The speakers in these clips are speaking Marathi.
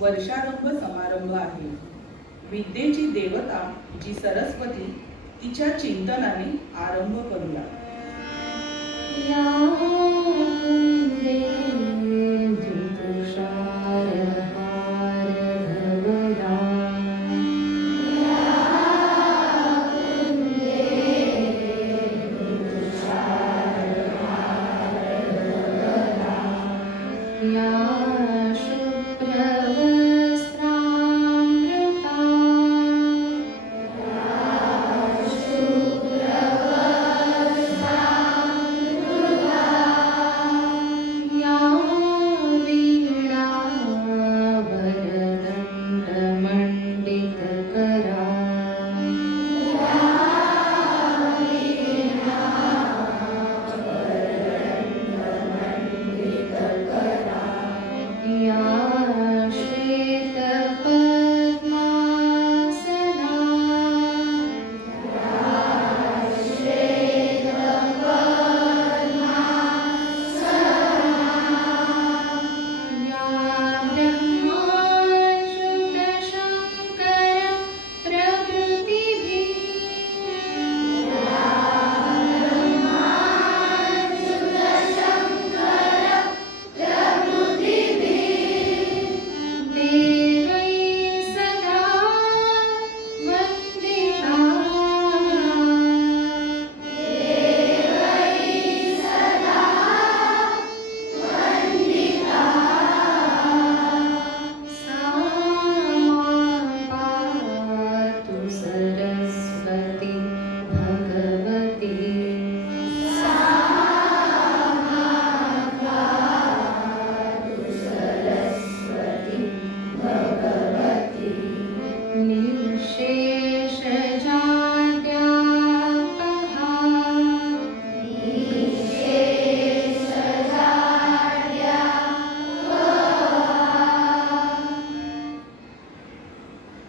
वर्षारंभ समारंभ आहे. विद्येची देवता जी सरस्वती तिच्या चिंतनाने आरंभ करूया.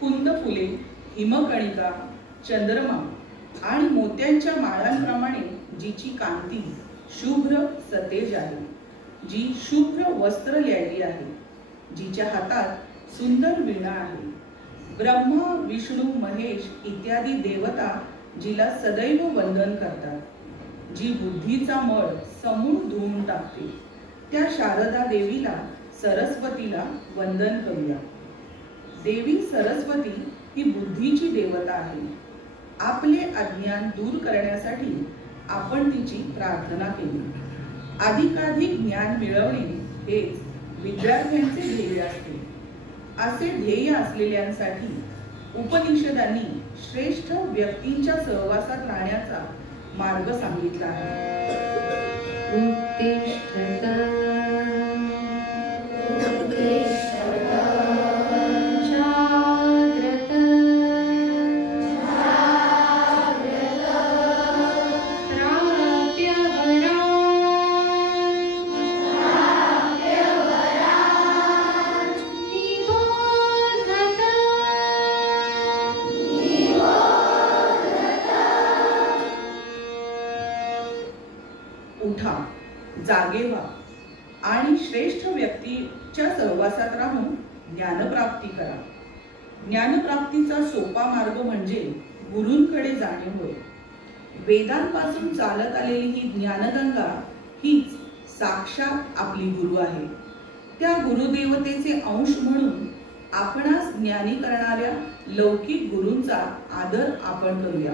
कुंदफुले, हिमकणिका, चंद्रमा आणि मोत्यांच्या माळांप्रमाणे जिची कांती शुभ्र सतेज आहे, जी शुभ्र वस्त्र ल्याली आहे, जिच्या हातात सुंदर वीणा आहे. ब्रह्मा, विष्णू, महेश इत्यादी देवता जिला सदैव वंदन करतात. जी बुद्धीचा मळ समूळ धुवून टाकते, त्या शारदा देवीला सरस्वतीला वंदन करूया. देवी सरस्वती ही बुद्धीची देवता आहे. आपले अज्ञान दूर करण्यासाठी आपण तिची प्रार्थना केली. अधिकाधिक ज्ञान मिळवणे हेच विद्यार्थ्यांचे ध्येय असते. असे ध्येय असलेल्यांसाठी उपनिषदांनी श्रेष्ठ व्यक्तींच्या सहवासात राहण्याचा मार्ग सांगितला आहे. उठा, जागे व्हा आणि श्रेष्ठ व्यक्तीच्या सहवासात राहून ज्ञानप्राप्ती करा. ज्ञानप्राप्तीचा सोपा मार्ग म्हणजे गुरूंकडे जाणे होय. वेदांपासून चालत आलेली ही ज्ञानगंगा हीच साक्षात आपली गुरु आहे. त्या गुरुदेवतेचे अंश म्हणून आपणास ज्ञानी करणाऱ्या लौकिक गुरूंचा आदर आपण करूया.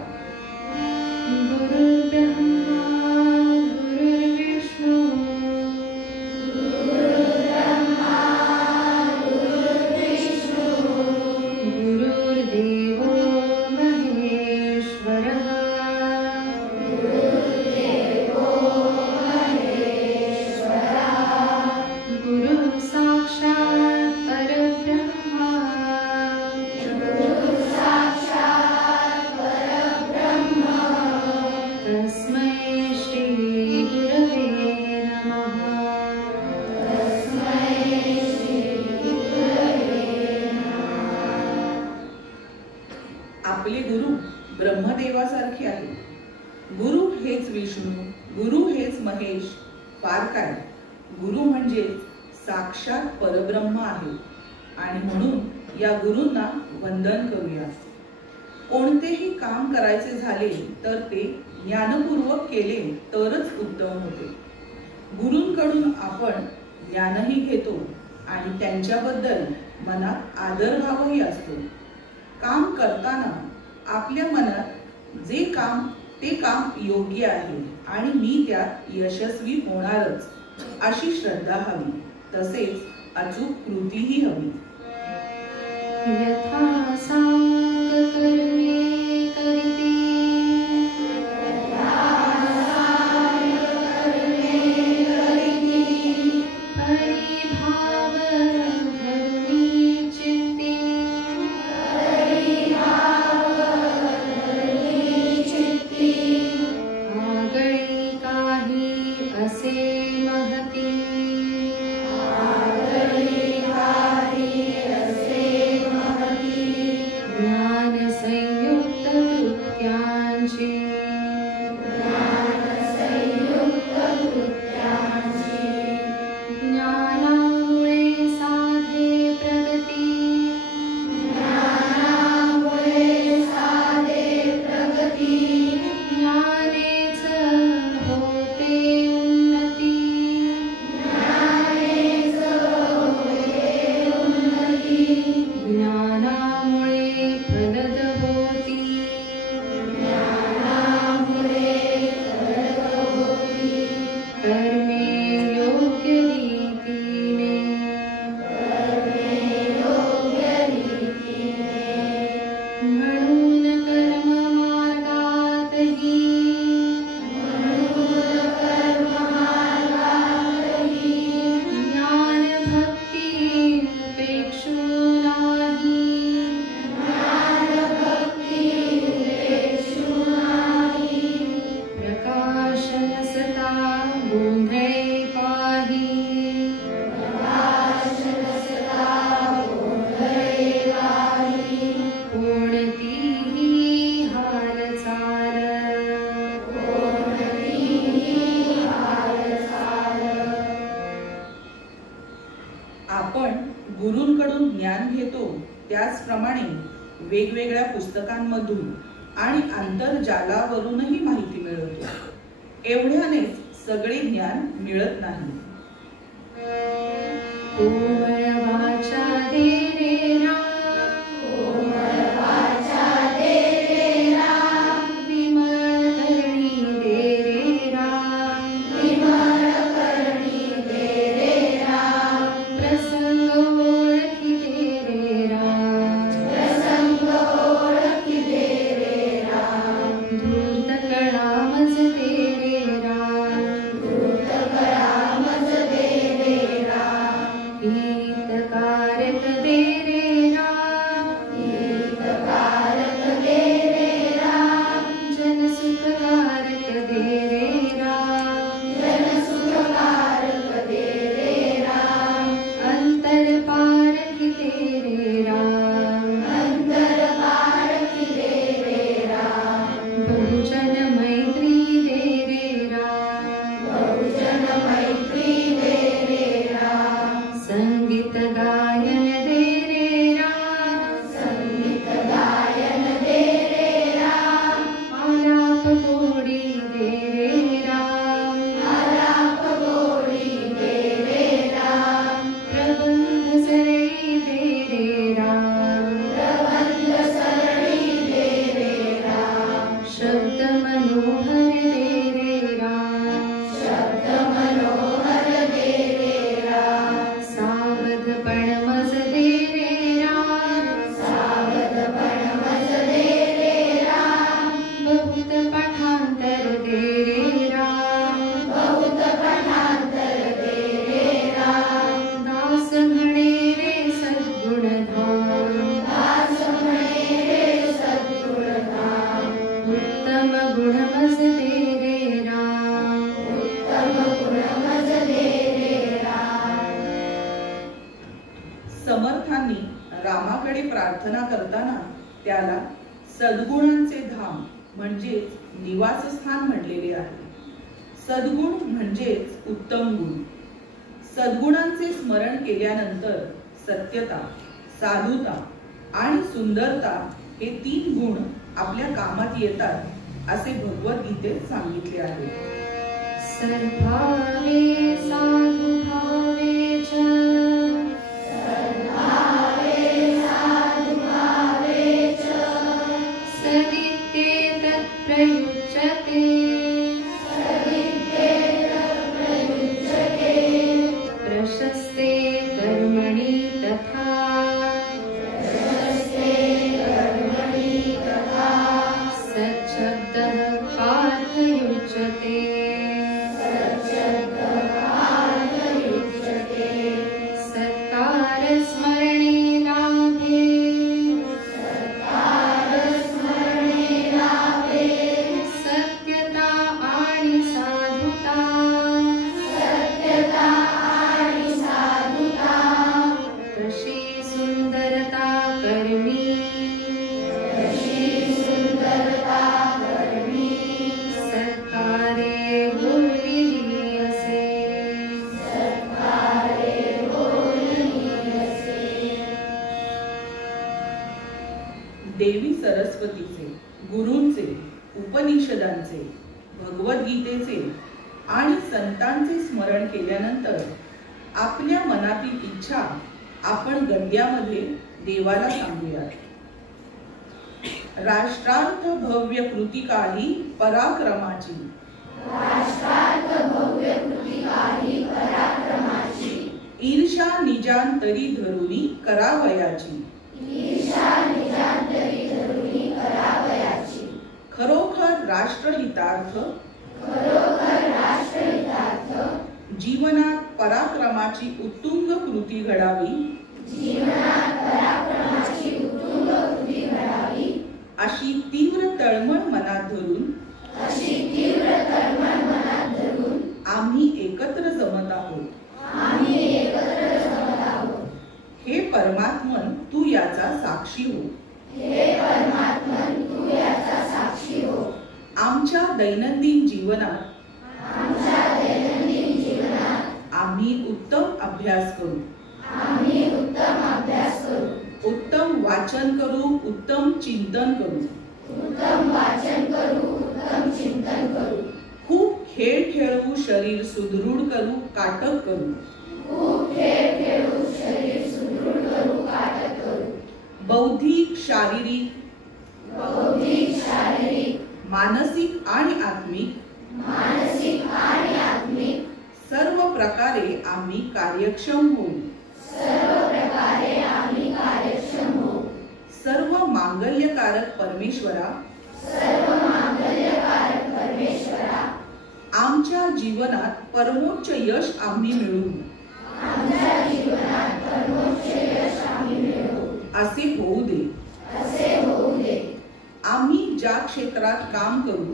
आपले गुरु ब्रह्मदेवासारखे आहे. गुरु हेच विष्णू, गुरु हेच महेश. फार काय, गुरु म्हणजे साक्षात परब्रह्म आहे आणि म्हणून या गुरूंना वंदन करूया. कोणतेही काम करायचे झाले तर ते ज्ञानपूर्वक केले तरच उत्तम होते. गुरूंकडून आपण ज्ञानही घेतो आणि त्यांच्याबद्दल मनात आदरभावही असतो. काम करताना आपल्या मनात जे काम ते काम योग्य आहे आणि मी त्यात यशस्वी होणारच अशी श्रद्धा हवी. तसेच अचूक कृतीही हवी. यथा सांगकर्मे करिते परिभाव धर्मी चित्ते आगळी काही असे महती ज्ञान संयुक्त कृत्यांचे ज्ञानामुळे साधे प्रगती ज्ञानेच होते उन्नती ज्ञानामुळे फलद होती कर्मे योग्य रीतीने म्हणून कर्म मार्गातही ज्ञान भक्ती उपेक्षू नाही प्रकाश नसता गोंधळे पाही कोणतीही हालचाल आपण गुरूंकडून ज्ञान घेतो त्याचप्रमाणे वेगवेगळ्या पुस्तकांमधून आणि आंतरजालावरूनही माहिती मिळवतो. एवढ्यानेच सगळे ज्ञान मिळत नाही. कोमळ वाचा दे रे राम विमळ करणी दे रे राम प्रसंग ओळखी दे रे राम धूर्त कळा मज दे रे राम देवाकडे प्रार्थना करताना त्याला सद्गुणांचे धाम म्हणजेच निवासस्थान म्हणलेले आहे. सद्गुण म्हणजेच उत्तम गुण. सद्गुणांचे स्मरण केल्यानंतर सत्यता, साधुता आणि सुंदरता हे 3 गुण आपल्या कामात येतात असे भगवद्गीतेत सांगितले आहे. सद्भावे साधुभावे च सदित्येतत् प्रयुज्यते प्रशस्ते कर्मणि तथा सच्छब्दः पार्थयुज्यते सत्कारस्मरणे लाभे सत्यता आणि साधुता कशी सुंदरता कर्मी सत्कारे बोलिली असे. देवी सरस्वतीचे, गुरूंचे, उपनिषदांचे, भगवद्गीतेचे आणि संतांचे स्मरण केल्यानंतर आपल्या मनातील इच्छा आपण गद्यामध्ये देवाला सांगूयात. राष्ट्रार्थ भव्य कृतिकाली पराक्रमाची ईर्षा निजांतरी धरुनी करावयाची खरोखर राष्ट्रहितार्थ जीवनात पराक्रमाची उत्तुंग कृती घडावी अशी तीव्र तळमळ मनात धरून आम्ही एकत्र जमत आहोत. हे परमात्मन तू याचा साक्षी हो. आमच्या दैनंदिन जीवनात आम्ही उत्तम अभ्यास करू, उत्तम वाचन करू, उत्तम चिंतन करू, खूप खेळ खेळू, शरीर सुदृढ करू, काटक करू, बौद्धिक शारीरिक मानसिक आणि आत्मिक सर्व प्रकारे आम्ही कार्यक्षम होऊ. सर्व मांगल्यकारक परमेश्वरा आमच्या जीवनात परमोच्च यश आम्ही मिळवू असे होऊ दे. आम्ही ज्या क्षेत्रात काम करू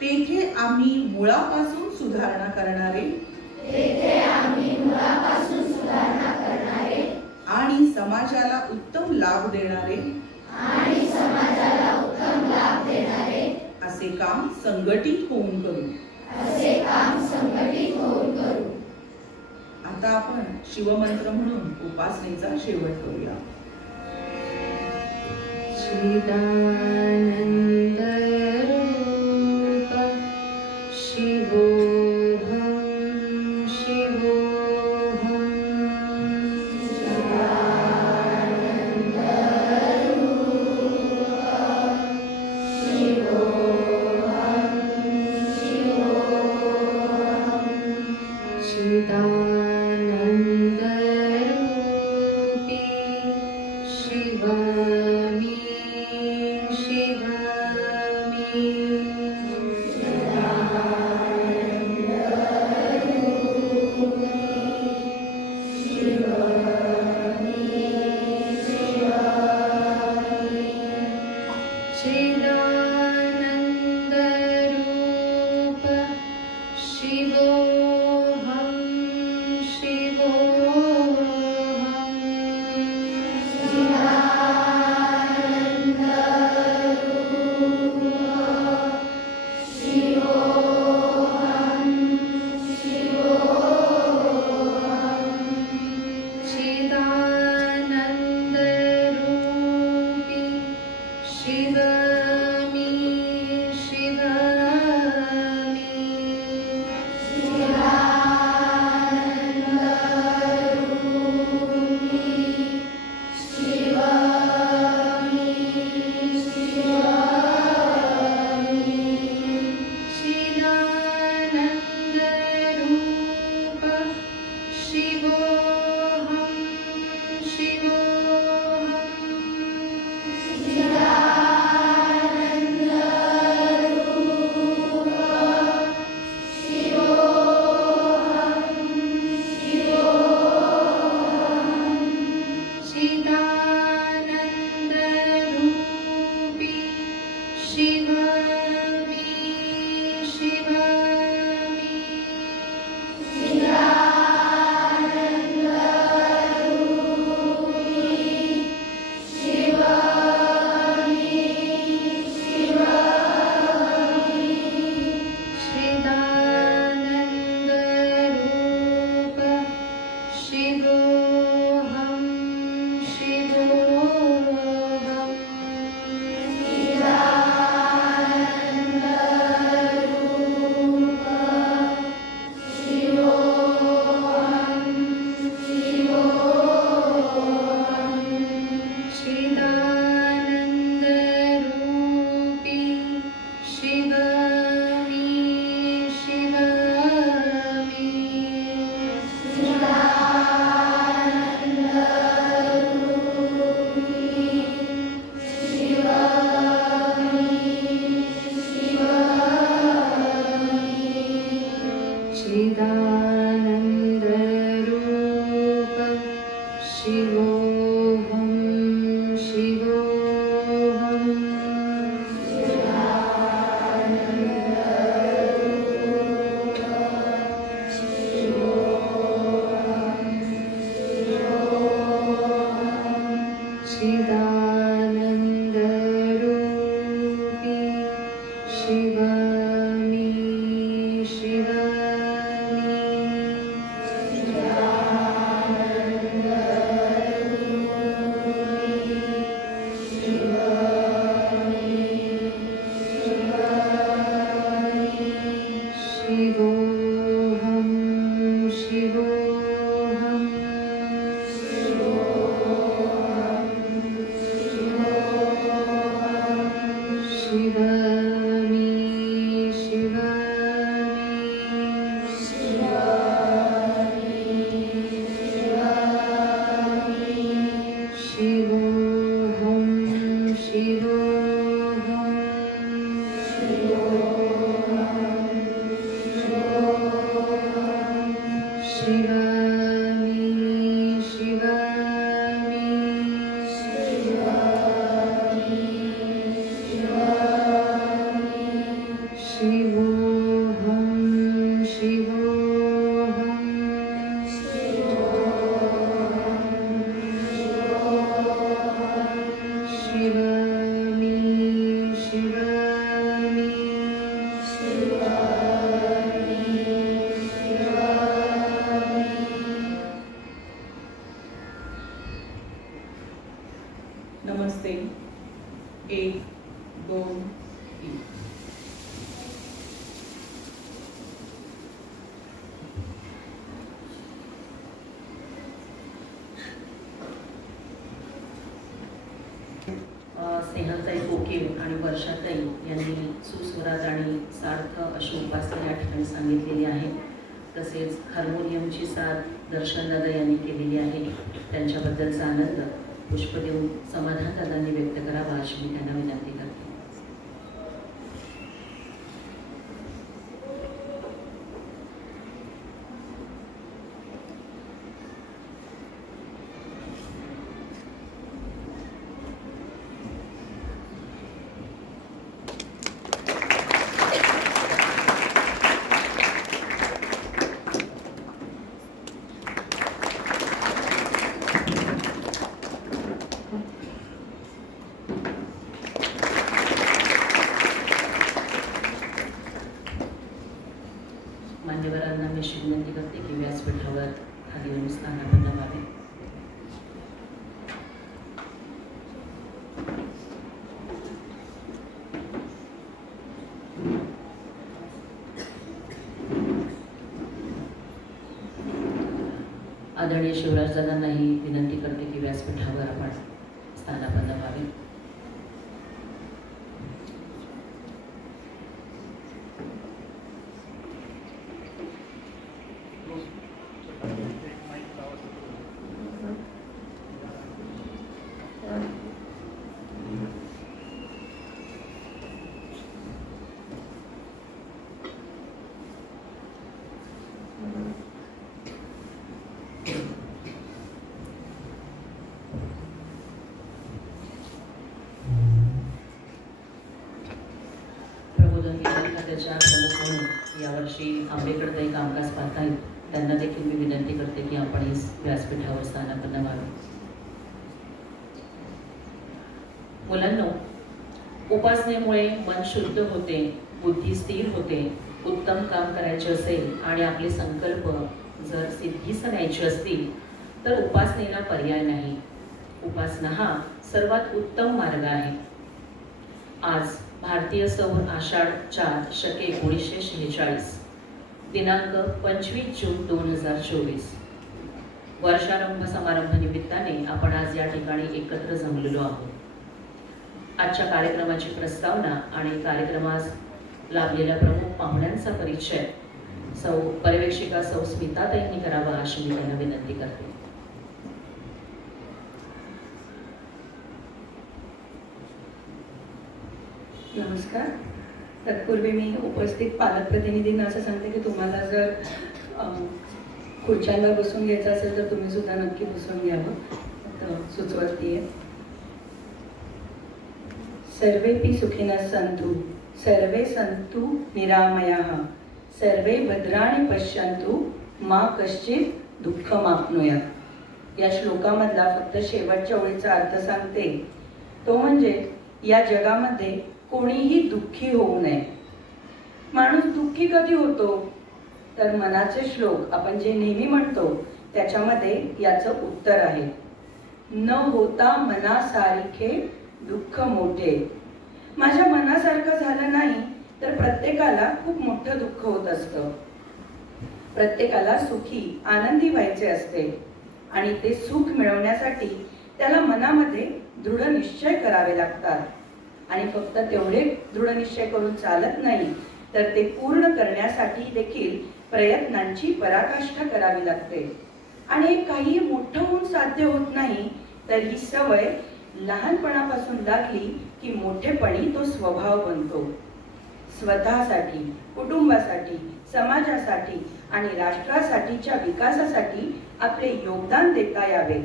तेथे आम्ही मुळापासून सुधारणा करणारे आणि समाजाला उत्तम लाभ देणारे असे काम संघटित होऊन करू. आता आपण शिवमंत्र म्हणून उपासनेचा शेवट करूया. चिदानंद रूप शिवोऽहं शिवोऽहं चिदानन्दरूपी शिवामि शिवामि चिदानन्दरूप शिवोऽहं शिवोऽहम् चिदानन्दरूप शिवोऽहं शिवोऽहं चिदानन्दरूपी शिवमी शिवमी शिवोऽहं शिवोऽहं शिवमी शिवोऽहं शिवोऽहं शिवमी शिवमी शिवोऽहं शिवोऽहं शिवमी शिवमी नमस्ते. 1 2 3. स्नेहलताई कोके आणि वर्षाताई यांनी सुस्वरात आणि सार्थ अशी उपासना या ठिकाणी सांगितलेली आहे. तसेच हार्मोनियमची साथ दर्शनदादा यांनी केलेली आहे. त्यांच्याबद्दलचा आनंद पुष्प देऊन समाधान दादांनी व्यक्त करावा अशी मी त्यांना विनंती करते. मान्यवरांना मी अशी विनंती करते की व्यासपीठावर खाली येऊन स्थानापन्न व्हावे. आदरणीय शिवराजदादांनाही विनंती करते की व्यासपीठावर आपण स्थानापन्न व्हावे. प्रबोधन खात्याच्या प्रमुख म्हणून यावर्षी आंबेडकरताई कामकाज पाहतायत. त्यांना देखील मी विनंती करते की आपण व्यासपीठावर स्थानापन्न व्हावे. मुलांनो, उपासनेमुळे मन शुद्ध होते, बुद्धी स्थिर होते. उत्तम काम करायचे असेल आणि आपले संकल्प जर सिद्धीस न्यायचे असतील तर उपासनेला पर्याय नाही. उपासना हा सर्वात उत्तम मार्ग आहे. आज भारतीय सौर आषाढ 4 शके 1946 दिनांक 25 जून 2024 वर्षारंभ समारंभ निमित्ताने आपण आज या ठिकाणी एकत्र जमलेलो आहोत. आजच्या कार्यक्रमाची प्रस्तावना आणि कार्यक्रमास लाभलेल्या प्रमुख पाहुण्यांचा परिचय पर्यवेक्षिका सौ स्मिताताईंनी करावा अशी मी त्यांना विनंती करते. नमस्कार. तत्पूर्वी मी उपस्थित पालक प्रतिनिधींना असं सांगते की तुम्हाला जर खुर्च्यांवर बसून घ्यायचं असेल तर तुम्ही सुद्धा नक्की बसून घ्यावं. आता सुचवते. सर्वेपि सुखिनः सन्तु सर्वे सन्तु निरामयाः सर्वे भद्राणि पश्यन्तु मा कश्चित् दुःखमाप्नुयात्. या श्लोकामधला फक्त शेवटच्या ओळीचा अर्थ सांगते. तो म्हणजे या जगामध्ये कोणीही दुःखी होऊ नये. माणूस दुःखी कधी होतो तर मनाचे श्लोक आपण जे नेहमी म्हणतो त्याच्यामध्ये याचं उत्तर आहे. न होता मनासारखे दुःख मोठे. माझ्या मनासारखं झालं नाही तर प्रत्येकाला खूप मोठं दुःख होत असतं. प्रत्येकाला सुखी आनंदी व्हायचे असते आणि ते सुख मिळवण्यासाठी त्याला मनामध्ये दृढ निश्चय करावे लागतात. आणि फक्त तेवढे दृढ निश्चय करून चालत नाही तर ते पूर्ण करण्यासाठी देखील प्रयत्नांची पराकाष्ठा करावी लागते. आणि काही मोठं होऊन साध्य होत नाही तर ही सवय लहानपणापासून लागली की मोठेपणी तो स्वभाव बनतो. स्वतःसाठी, कुटुंबासाठी, समाजासाठी आणि राष्ट्रासाठीच्या विकासासाठी आपले योगदान देता यावे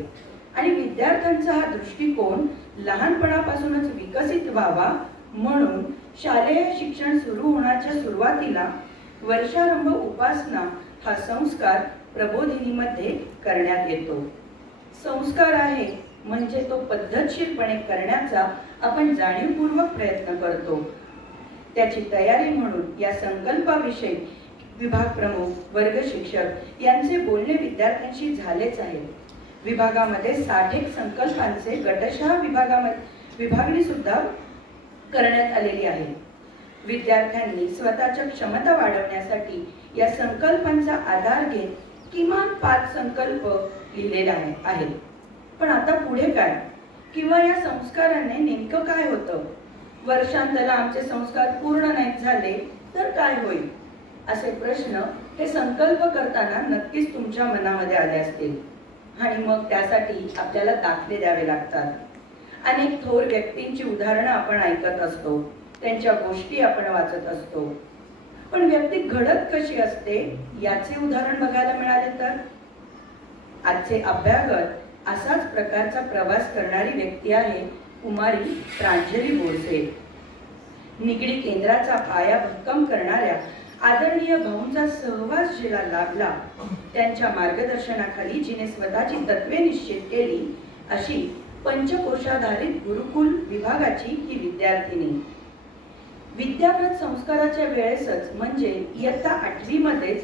आणि विद्यार्थ्यांचा हा दृष्टिकोन लहानपणापासूनच विकसित व्हावा म्हणून शालेय शिक्षण सुरू होण्याच्या सुरुवातीला वर्षारंभ उपासना हा संस्कार प्रबोधिनीमध्ये करण्यात येतो. संस्कार आहे म्हणजे तो पद्धतशीरपणे करण्याचा आपण जाणीवपूर्वक प्रयत्न करतो. त्याची तयारी म्हणून या संकल्पाविषयी विभाग प्रमुख, वर्ग शिक्षक यांचे बोलणे विद्यार्थ्यांशी झालेच आहे. विभागामध्ये 60 संकल्पांचे गटशः विभागणी सुद्धा करण्यात आलेली आहे. विद्यार्थ्यांनी स्वतःच्या क्षमता वाढवण्यासाठी या संकल्पांचा आधार घेत किमान 5 संकल्प लिहिलेले आहेत. पण आता पुढे काय किंवा या संस्काराने नेमकं काय होतं? वर्षांतरा आमचे संस्कार पूर्ण नाहीत झाले तर काय होईल? असे प्रश्न हे संकल्प करताना नक्कीच तुमच्या मनामध्ये आले असतील. आणि मग त्यासाठी आपल्याला दाखले द्यावे लागतात. अनेक थोर व्यक्तींची उदाहरणं आपण ऐकत असतो, त्यांच्या गोष्टी आपण वाचत असतो. पण व्यक्ती घडत कशी असते याचे उदाहरण बघायला मिळाले तर आजचे अभ्यागत असाच प्रकारचा प्रवास करणारी व्यक्ती आहे कुमारी प्रांजली बोरसे. निगडी केंद्राचा पाया भक्कम करणाऱ्या आदरणीय भाऊंचा सहवास जिला लाभला त्यांच्या मार्गदर्शनाखाली जिने स्वतःची तत्वे निश्चित केली अशी पंचकोशाधारित गुरुकुल विभागाची ही विद्यार्थिनी. विद्याव्रत संस्काराच्या वेळेसच म्हणजे इयत्ता 8वी मध्येच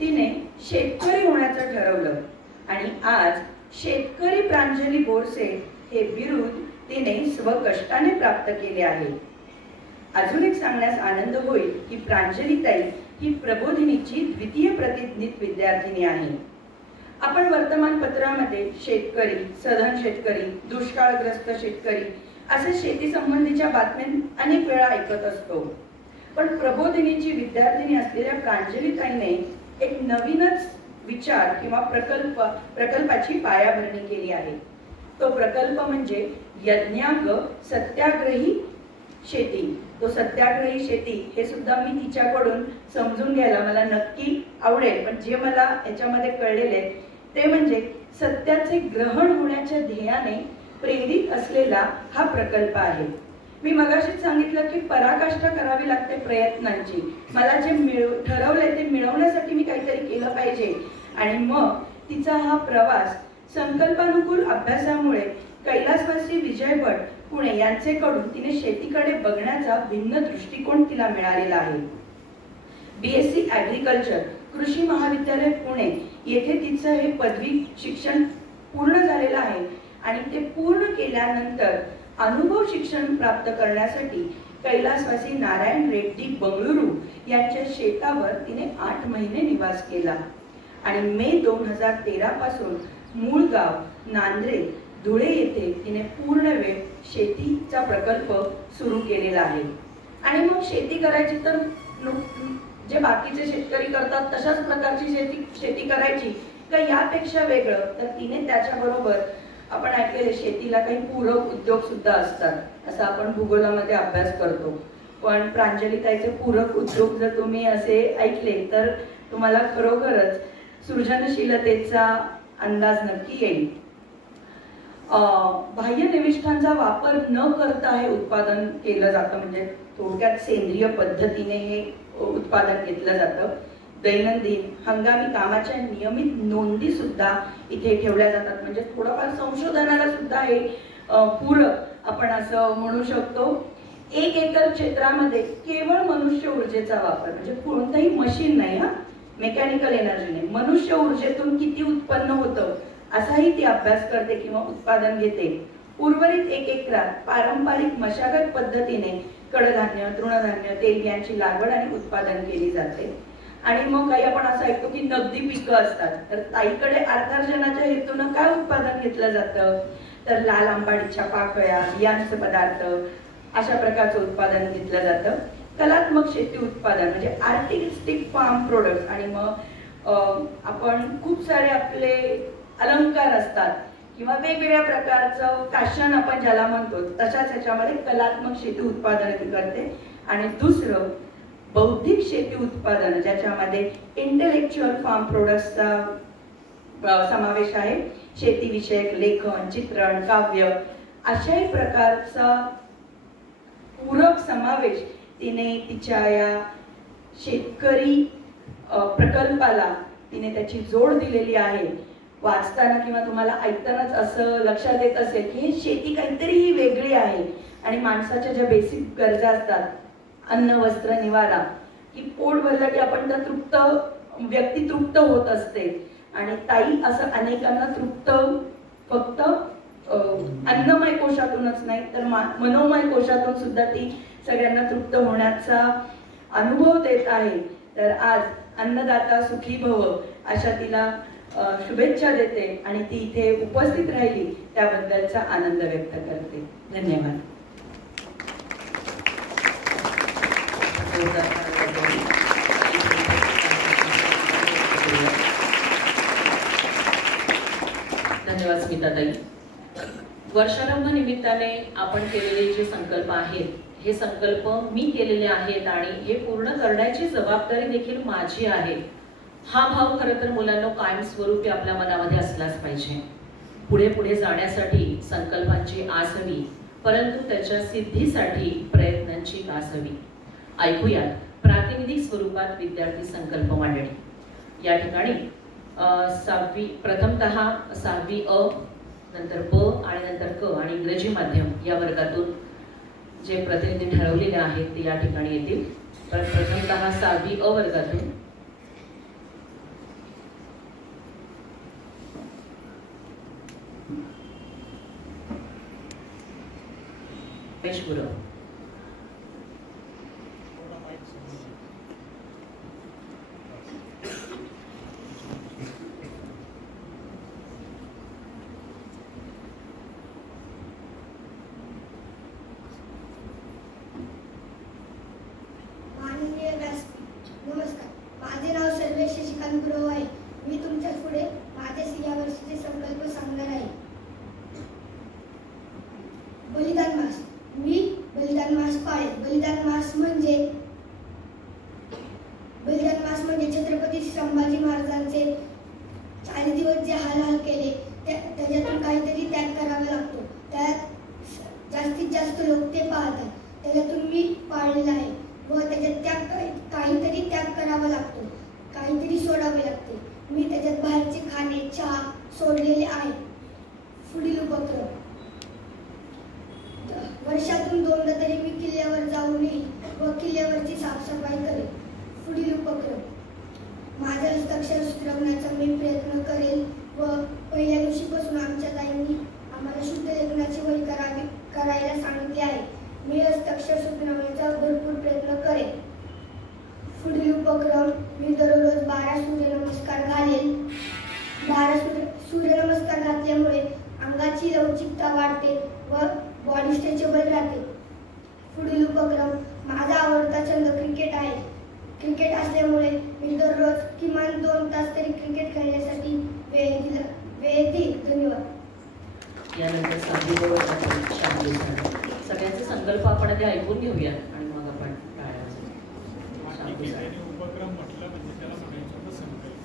तिने शेतकरी होण्याचं ठरवलं आणि आज शेतकरी प्रांजली बोरसे हे बिरुद तिने स्वकष्टाने प्राप्त केले आहे. अजून एक सांगण्यास आनंद होईल की प्रांजलीताई ही प्रबोधिनीची द्वितीय प्रतिज्ञित विद्यार्थिनी आहे. आपण वर्तमानपत्रामध्ये शेतकरी, सधन शेतकरी, दुष्काळग्रस्त शेतकरी असे शेती संबंधीच्या बातम्या अनेक वेळा ऐकत असतो. पण प्रबोधिनीची विद्यार्थिनी असलेल्या प्रांजलीताईने एक नवीनच विचार किंवा प्रकल्पाची पायाभरणी केली आहे. तो प्रकल्प म्हणजे यज्ञांग सत्याग्रही शेती. तो सत्याग्रही शेती हे सुद्धा मी तिच्याकडून समजून घ्यायला मला नक्की आवडेल. पण जे मला याच्यामध्ये कळलेले ते म्हणजे सत्याचे ग्रहण होण्याच्या ध्येयाने प्रेरित असलेला हा प्रकल्प आहे. मी मगाशीच सांगितलं की पराकाष्ठा करावी लागते प्रयत्नांची. मला जे ठरवलंय ते मिळवण्यासाठी मी काहीतरी केलं पाहिजे. आणि मग तिचा हा प्रवास संकल्पानुकूल अभ्यासामुळे कैलासवासी विजय भट पुणे यांचेकडून तिने शेतीकडे बघण्याचा भिन्न दृष्टिकोन तिला मिळालेला आहे. BSc ॲग्रिकल्चर कृषी महाविद्यालय पुणे येथे तिचं हे पदवी शिक्षण पूर्ण झालेलं आहे. आणि ते पूर्ण केल्यानंतर अनुभव शिक्षण प्राप्त करण्यासाठी कैलासवासी नारायण रेड्डी बंगळुरू यांच्या शेतावर तिने 8 महिने निवास केला. आणि मे 2013 पासून मूळ गाव नांद्रे धुळे येथे तिने पूर्ण वेळ शेतीचा प्रकल्प सुरू केलेला आहे. आणि मग शेती करायची तर जे बाकीचे शेतकरी करतात तशाच प्रकारची शेती करायची का यापेक्षा वेगळं? तर तिने त्याच्याबरोबर आपण ऐकलेले शेतीला काही पूरक उद्योग सुद्धा असतात असं आपण भूगोलामध्ये अभ्यास करतो. पण प्रांजलीताईचे पूरक उद्योग जर तुम्ही असे ऐकले तर तुम्हाला खरोखरच सृजनशीलतेचा अंदाज नक्की येईल. बाह्य निविष्ठांचा वापर न करता हे उत्पादन केलं जातं, म्हणजे थोडक्यात सेंद्रिय पद्धतीने हे उत्पादन घेतलं जातं. दैनंदिन हंगामी कामाच्या नियमित नोंदी सुद्धा इथे ठेवल्या जातात, म्हणजे थोडंफार संशोधनाला सुद्धा हे पूरक आपण असं म्हणू शकतो. 1 एकर क्षेत्रामध्ये केवळ मनुष्य ऊर्जेचा वापर, म्हणजे कोणतंही मशीन नाही, हा मेकॅनिकल एनर्जी नाही, मनुष्य ऊर्जेतून किती उत्पन्न होतं असाही ती अभ्यास करते किंवा उत्पादन घेते. उर्वरित 1 एकरात पारंपरिक मशागत पद्धतीने कडधान्य, तृणधान्य, तेलबियांची लागवड आणि उत्पादन केली जाते. आणि मग काही आपण असं ऐकतो की नगदी पिकं असतात, तर ताईकडे अर्थार्जनाच्या हेतून काय उत्पादन घेतलं जातं, तर लाल आंबाडीच्या पाकळ्या, बियांचे पदार्थ अशा प्रकारचं उत्पादन घेतलं जातं. कलात्मक शेती उत्पादन म्हणजे आर्टिस्टिक फार्म प्रोडक्ट्स, आणि मग आपण खूप सारे आपले अलंकार असतात किंवा वेगवेगळ्या प्रकारचं फॅशन आपण ज्याला म्हणतो तशाच ह्याच्यामध्ये कलात्मक शेती उत्पादन करते. आणि दुसरं बौद्धिक शेती उत्पादन, ज्याच्यामध्ये इंटेलेक्च्युअल फार्म प्रोडक्ट्सचा समावेश आहे. शेतीविषयक लेखन, चित्रण, काव्य अशाही प्रकारचा पूरक समावेश तिने तिच्या या शेतकरी प्रकल्पाला तिने त्याची जोड दिलेली आहे. वाचताना किंवा तुम्हाला ऐकतानाच असं लक्षात येत असेल की हे शेती काहीतरी वेगळी आहे आणि माणसाच्या ज्या बेसिक गरजा असतात, अन्न, वस्त्र, निवारा, की पोट भरलं की आपण तर तृप्त व्यक्ती तृप्त होत असते. आणि ताई असं अनेकांना तृप्त फक्त अन्नमय कोशातूनच नाही तर मनोमय कोशातून सुद्धा ती सगळ्यांना तृप्त होण्याचा अनुभव देत आहे. तर आज अन्नदाता सुखी भव अशा तिला शुभेच्छा देते आणि ती इथे उपस्थित राहिली त्याबद्दलचा आनंद व्यक्त करते. धन्यवाद. धन्यवाद स्मिताताई. वर्षारंभ निमित्ताने आपण केलेले जे संकल्प आहेत, हे संकल्प मी केलेले आहेत आणि हे पूर्ण करण्याची जबाबदारी देखील माझी आहे. हा भाव खरं तर मुलांना कायमस्वरूपी आपल्या मनामध्ये असलाच पाहिजे. पुढे पुढे जाण्यासाठी संकल्पांची आस हवी, परंतु त्याच्या सिद्धीसाठी प्रयत्नांची आस हवी. ऐकूयात प्रातिनिधिक स्वरूपात विद्यार्थी संकल्प मांडणी. या ठिकाणी प्रथमतः 6वी अ, नंतर ब आणि नंतर क आणि इंग्रजी माध्यम या वर्गातून जे प्रतिनिधी ठरवलेले आहेत ते या ठिकाणी येतील. तर प्रथमतः 6वी अ वर्गातून रमेश गुरव. नमस्कार, माझे नाव सर्वेश शशिकांत गुरव आहे. मी तुमच्या पुढे माझे या वर्षीचे संकल्प सांगणार आहे. बलिदान मास. मी बलिदान मास पाळेल. बलिदान मास म्हणजे छत्रपती संभाजी महाराजांचे 40 दिवस जे हाल केले त्याच्यातून काहीतरी त्याग करावा लागतो. त्यात जास्तीत जास्त लोक ते पाहतात, त्याच्यातून मी पाळलेला आहे व त्याच्यात काहीतरी त्याग करावा लागतो, काहीतरी सोडावे लागते. मी त्याच्यात बाहेरचे खाणे, चहा सोडलेले आहे. पुढील उपक्रम. वर्षातून 2दा तरी मी किल्ल्यावर जाऊन येईल व किल्ल्यावरची साफसफाई करेल. पुढील उपक्रम. माझं हस्ताक्षर सुधारण्याचा मी प्रयत्न करेल व पहिल्या दिवशीपासून आमच्या ताईंनी आम्हाला शुद्ध लेखनाची वही करायला सांगितले आहे. मी हस्ताक्षर सुधारण्याचा भरपूर प्रयत्न करेन. पुढील उपक्रम. मी दररोज 12 सूर्यनमस्कार घालेल. 12 सूर्यनमस्कार घातल्यामुळे अंगाची लवचिकता वाढते व बॉडी स्ट्रेचेबल राहते. पुढील उपक्रम. माझा आवडता छंद क्रिकेट आहे. क्रिकेट असल्यामुळे मी दररोज किमान 2 तास तरी क्रिकेट खेळण्यासाठी वेळ देईल. धन्यवाद. यानंतर सगळ्यांचे संकल्प आपण आधी ऐकून घेऊया आणि मग आपण तुझा. उपक्रम म्हटलं म्हणजे त्याला म्हणायचं होतं संकल्प.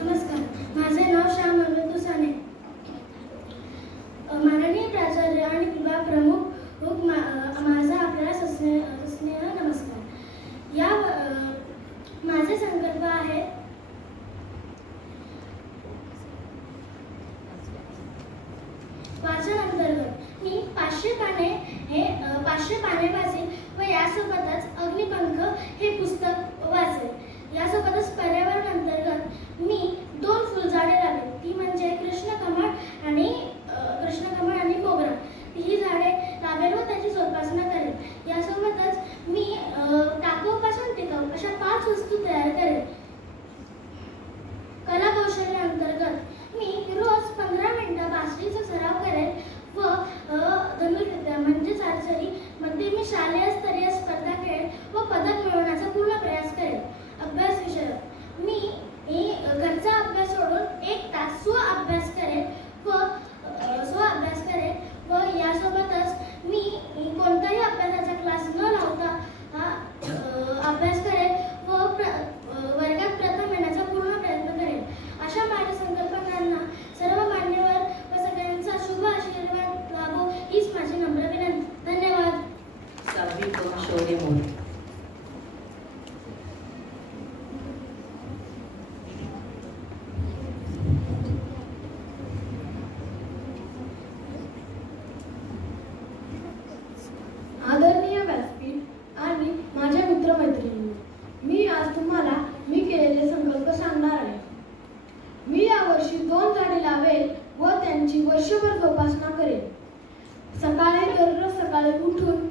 नमस्कार, माझे नाव श्याम अरविंद साने. माननीय प्राचार्य आणि विभाग प्रमुख माझा आपल्याला स्नेह नमस्कार. माझे संकल्प आहे वाचन अंतर्गत मी 500 पाने वाचेन व यासोबतच अग्निपंख हे पुस्तक वाचेन. यासोबतच पर्यावरण अंतर्गत मी 2 फुलझाडे लावेन, ती म्हणजे कृष्णकमळ आणि मोगरा. ही झाडे लावेल व त्याची जोपासना करेन. यासोबतच मी टाकाऊपासून टिकाऊ अशा 5 वस्तू तयार करेन. कला कौशल्य अंतर्गत मी रोज 15 मिनिटं बासरीचा सराव करेन व धनुर्विद्या म्हणजेच आर्चरी मध्ये मी शालेय स्तरीय स्पर्धा खेळेन व पदक मिळवण्याचा पूर्ण प्रयास करेन. अभ्यास विषय मी घरचा अभ्यास सोडून 1 तास स्वअभ्यास करेन व यासोबतच मी कोणताही अभ्यासाचा क्लास न लावता अभ्यास करेन व वर्गात प्रथम येण्याचा पूर्ण प्रयत्न करेन. अशा माझ्या संकल्पनांना सर्व मान्यवर व सगळ्यांचा शुभ आशीर्वाद लाभो हीच माझी नम्र विनंती. धन्यवाद. साध्वी शौर्य मोरे. आदरणीय व्यासपीठ आणि माझ्या मित्रमैत्रिणींनो, मी आज तुम्हाला मी केलेले संकल्प सांगणार आहे. मी यावर्षी 2 झाडे लावेल व त्यांची वर्षभर जोपासना करेन. दररोज सकाळी उठून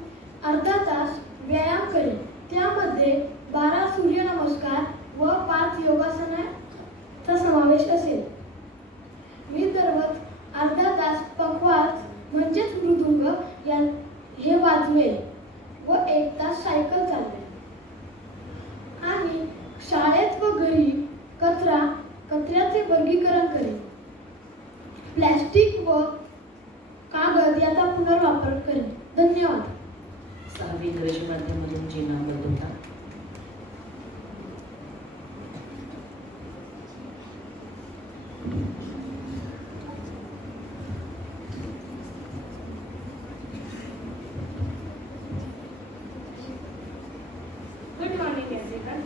अर्धा तास व्यायाम करेन. त्यामध्ये 12 सूर्यनमस्कार व 5 योगासनाचा समावेश असेल. मी दररोज अर्धा तास पखवाज म्हणजेच मृदुंग हे वाजवेल व 1 तास सायकल चालवेल. आणि शाळेत व घरी कचऱ्याचे वर्गीकरण करेन. प्लॅस्टिक व कागद याचा पुनर्वापर करेन. धन्यवाद. 6वी इंग्रजी माध्यमातून जीना Baldota. Good morning everyone.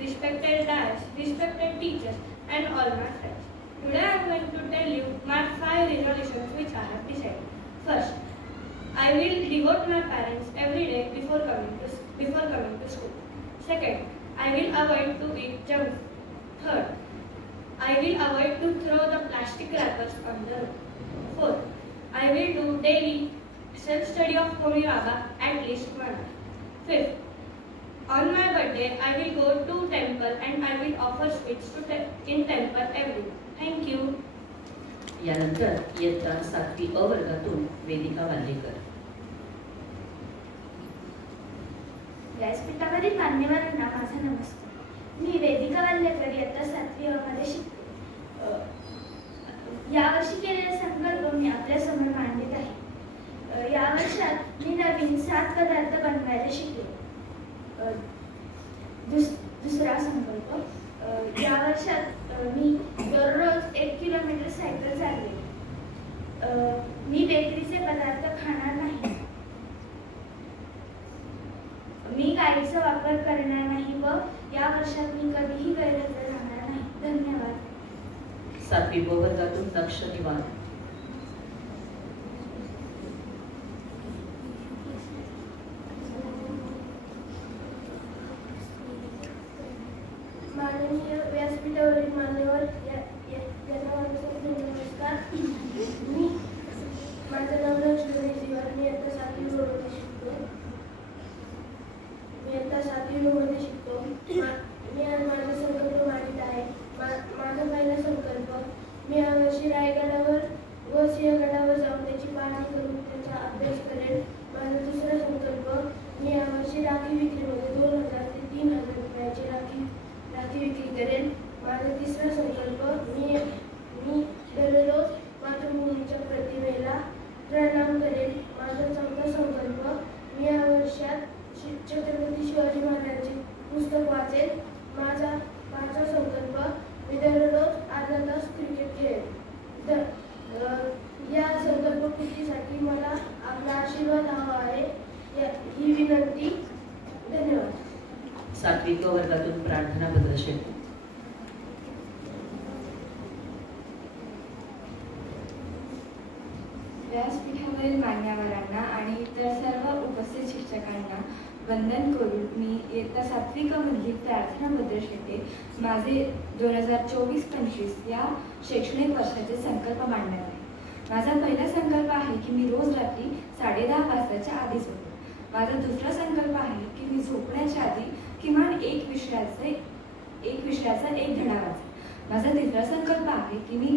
Respected dads, respected teachers and all my friends. Today I am going to tell you my 5 resolutions which I have decided. First, I will devote my parents every day before coming to school. Second, I will avoid to eat junk food. Third, I will avoid to throw the plastic wrappers on the road. Fourth, I will do daily self-study of Homi Baba at least 1 hour. Fifth, on my birthday, I will go to temple and I will offer sweets in temple every day. Thank you. यानंतर इयत्ता 7वी अ वर्गातून वेदिका वाल्लेकर. व्यासपीठावरील मान्यवरांना माझा नमस्कार. मी वेदिका वाल्लेकर इयत्ता 7वी अ मध्ये शिकते. यावर्षी केलेले संकल्प मी आपल्या समोर मांडत आहे. या वर्षात मी नवीन 7 पदार्थ बनवायला शिकले. दुसरा संकल्प, या वर्षात मी दररोज 1 किलोमीटर सायकल चालवेन. मी बेकरीचे पदार्थ खाणार नाही. मी गाईचा वापर करणार नाही व या वर्षात मी कधीही गैरहजर राहणार नाही. धन्यवाद. 7वी ब वर्गातून दक्ष निवार. माननीय व्यासपीठावरील मान्यवर यांना माझा नमस्कार. माझं नाव लक्ष्मी जीवन. मी आता 7वी मध्ये शिकतो. मी आज माझा संकल्प मांडत आहे. माझा पहिला संकल्प, मी यावर्षी रायगडावर व सिंहगडावर जाऊन त्याची पाहणी करून त्याचा अभ्यास करेन. माझा दुसरा संकल्प, मी यावर्षी राखी विक्रीमध्ये 2000 ते 3000 रुपयाची राखी विक्री करेन. माझा तिसरा संकल्प, मी दररोज मातृभूमीच्या प्रतिमेला छत्रपती शिवाजी महाराजांचे पुस्तक वाचेल. माझा संकल्प मी दररोज अर्धा तास क्रिकेट खेळेल. या संकल्पपूर्तीसाठी मला आपला आशीर्वाद हवा आहे, ही विनंती. धन्यवाद. 7वी क वर्गातून प्रार्थना पत्र शेतू. व्यासपीठावरील मान्यवरांना आणि इतर सर्व उपस्थित शिक्षकांना वंदन करून मी इयत्ता 7वी क मधील प्रार्थना पत्र शेते माझे 2024-25 या शैक्षणिक वर्षाचे संकल्प मांडणार आहे. माझा पहिला संकल्प आहे की मी रोज रात्री 10:30 वाजताच्या आधी झोपतो. माझा दुसरा संकल्प आहे की मी झोपण्याच्या आधी किमान एक विषयाचा 1 धडा वाचेल. माझा तिसरा संकल्प आहे की मी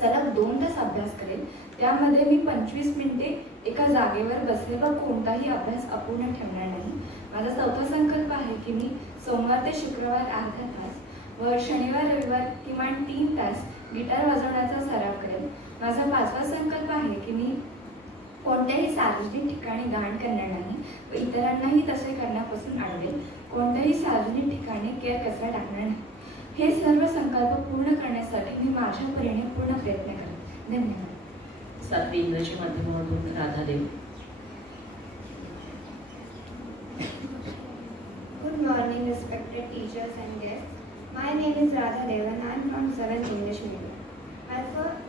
सलग 2 तास अभ्यास करेल. त्यामध्ये मी 25 मिनिटे एका जागेवर बसले व कोणताही अभ्यास अपूर्ण ठेवणार नाही. माझा चौथा संकल्प आहे की मी सोमवार ते शुक्रवार अर्धा तास व शनिवार रविवार किमान 3 तास गिटार वाजवण्याचा सराव करेल. माझा 5वा संकल्प आहे की मी कोणत्याही सार्वजनिक ठिकाणी घाण करणार नाही व इतरांनाही तसे करण्यापासून अडवेल. कोणत्याही सार्वजनिक ठिकाणी कचरा टाकणार नाही. हे सर्व संकल्प पूर्ण करण्यासाठी मी माझ्या परीने पूर्ण प्रयत्न करेन. धन्यवाद. 7वी इंग्रजी माध्यमातून राधादेव. Good morning, respected teachers and guests. My name is Radha Dev and I am from 7th English medium.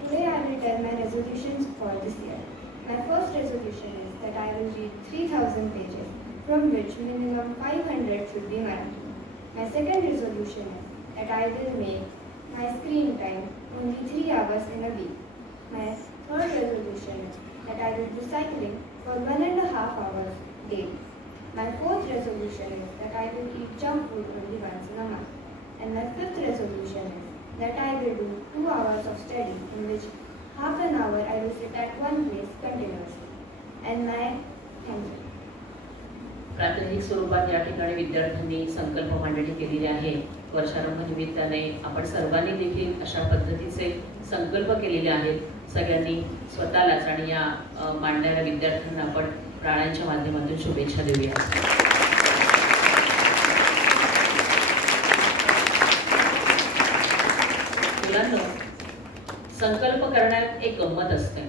Today I will tell my resolutions for this year. My first resolution is that I will read 3,000 pages, from which minimum 500 should be marathon. My second resolution is that I will make my screen time only 3 hours in a week. My third resolution is that I will do cycling for 1.5 hours daily. My fourth resolution is that I will eat junk food only once in a month. And my fifth resolution is that I will do 2 hours of study, in which half an hour I will sit at one place continuously. And thank you. प्रातिनिधिक स्वरूपात या ठिकाणी विद्यार्थ्यांनी संकल्प मांडणी केलेली आहे. वर्षारंभ निमित्ताने आपण सर्वांनी देखील अशा पद्धतीचे संकल्प केलेले आहेत. सगळ्यांनी स्वतःलाच आणि या मांडणाऱ्या विद्यार्थ्यांना आपण प्राण्यांच्या माध्यमातून शुभेच्छा देऊया. मुलांनो, संकल्प करण्यात एक गंमत असते.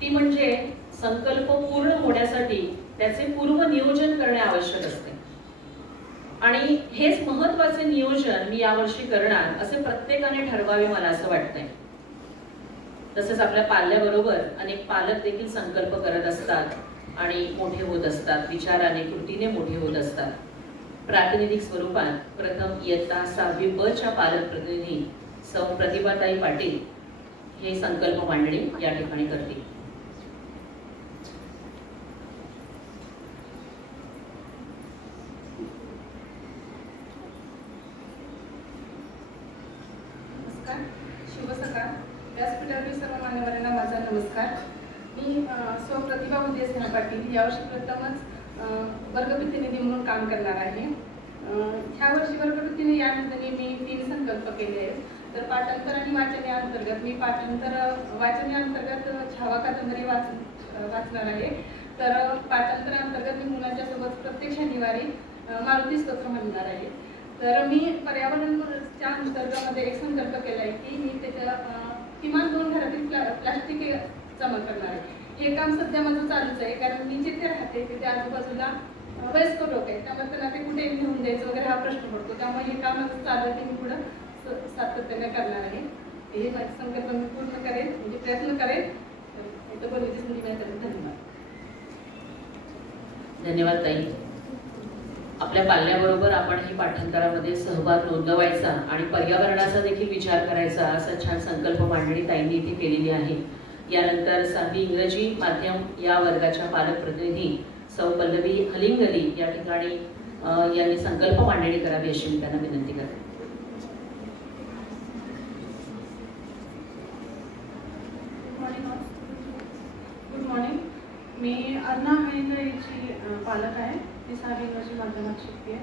ती म्हणजे संकल्प पूर्ण होण्यासाठी त्याचे पूर्व नियोजन करणे आवश्यक असते. आणि हेच महत्त्वाचे नियोजन मी यावर्षी करणार असे प्रत्येकाने ठरवावे, मला असं वाटतंय. तसेच आपल्या पाल्याबरोबर अनेक पालक देखील संकल्प करत असतात आणि मोठे होत असतात, विचाराने कृतीने मोठे होत असतात. प्रातिनिधिक स्वरूपात प्रथम इयत्ता 6वी ब च्या पालक प्रतिनिधी सौ प्रतिभाताई पाटील हे संकल्प मांडणी या ठिकाणी करतील. नमस्कार, शुभ सकाळ. व्यासपीठावरील सर्व मान्यवरांना माझा नमस्कार. मी सौ प्रतिभा उदयसिंह पाटील यावर्षी प्रथमच वर्गप्रतिनिधी म्हणून काम करणार आहे. ह्या वर्षी वर्गप्रतिनिधी या निमित्ताने मी 3 संकल्प केले आहेत. तर पाठांतर आणि वाचन या अंतर्गत मी वाचन या अंतर्गत छावा कादंबरी वाचणार आहे. तर पाठांतर अंतर्गत मी मुलांच्या सोबत प्रत्येक शनिवारी मारुती स्तोत्र म्हणणार आहे. तर मी पर्यावरणाच्या अंतर्गत एक संकल्प केला आहे की मी त्याच्या किमान 2 घरातील प्लास्टिक जमा करणार आहे. हे काम सध्या माझं चालूच आहे, कारण मी जिथे राहते तिथे आजूबाजूला वयस्कर लोक आहेत, त्यामुळे त्यांना ते कुठे घेऊन द्यायचं वगैरे हा प्रश्न पडतो. त्यामुळे हे काम माझं चालू आहे, ते मी पुढं सातत्याने करणार आहे. हे माझे संकल्प मी पूर्ण करेन, म्हणजे प्रयत्न करेन. इथं बोलण्याची संधी मिळाली. धन्यवाद. धन्यवाद ताई. आपल्या पाल्याबरोबर आपण ही पाठांतरामध्ये सहभाग नोंदवायचा आणि पर्यावरणाचा देखील विचार करायचा असा छान संकल्प मांडणी ताईंनी इथे केलेली आहे. यानंतर 6वी इंग्रजी माध्यम या वर्गाच्या पालक प्रतिनिधी सौ पल्लवी हलिंगली या ठिकाणी यांनी संकल्प मांडणी करावी अशी मी त्यांना विनंती करते. Good morning. मी अर्णा हळिंगळीची पालक आहे. मी 6वी इंग्रजी माध्यमात शिकते.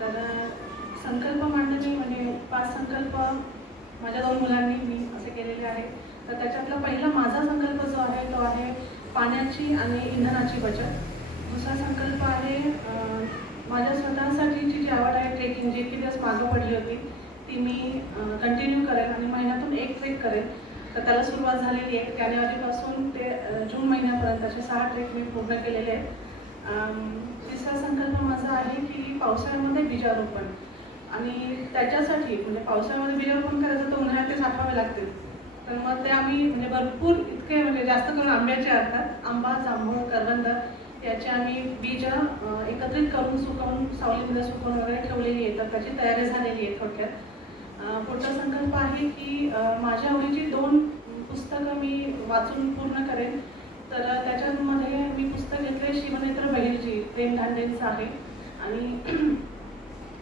तर संकल्प मांडणी म्हणजे 5 संकल्प माझ्या 2 मुलांनी मी असे केलेले आहेत. तर त्याच्यातला पहिला माझा संकल्प जो आहे तो आहे पाण्याची आणि इंधनाची बचत. दुसरा संकल्प आहे माझ्या स्वतःसाठीची जी आवड आहे ट्रेकिंग, जी इतकी दिवस मागं पडली होती ती मी कंटिन्यू करेन आणि महिन्यातून एक ट्रेक करेन. तर त्याला सुरुवात झालेली आहे. जानेवारीपासून ते जून महिन्यापर्यंतचे 6 ट्रेक मी पूर्ण केलेले आहेत. तिसरा संकल्प माझा आहे की पावसाळ्यामध्ये बीजारोपण, आणि त्याच्यासाठी म्हणजे पावसाळ्यामध्ये बीजारोपण करायचं तर उन्हाळ्यात ते साठवावे लागतील. तर मग ते आम्ही म्हणजे भरपूर इतके म्हणजे जास्त करून आंब्याचे अर्थात आंबा, जांभूळ, करवंद याचे आम्ही बीज एकत्रित करून सुकवून सावलीमध्ये सुकवून वगैरे ठेवलेली आहे. तर त्याची तयारी झालेली आहे थोडक्यात. पुढचा संकल्प आहे की माझ्या आवडीची 2 पुस्तकं मी वाचून पूर्ण करेन. तर त्याच्यामध्ये मी पुस्तक घेतले शिवनेत्र बहिर्जी, प्रेम धांडेंचं आहे. आणि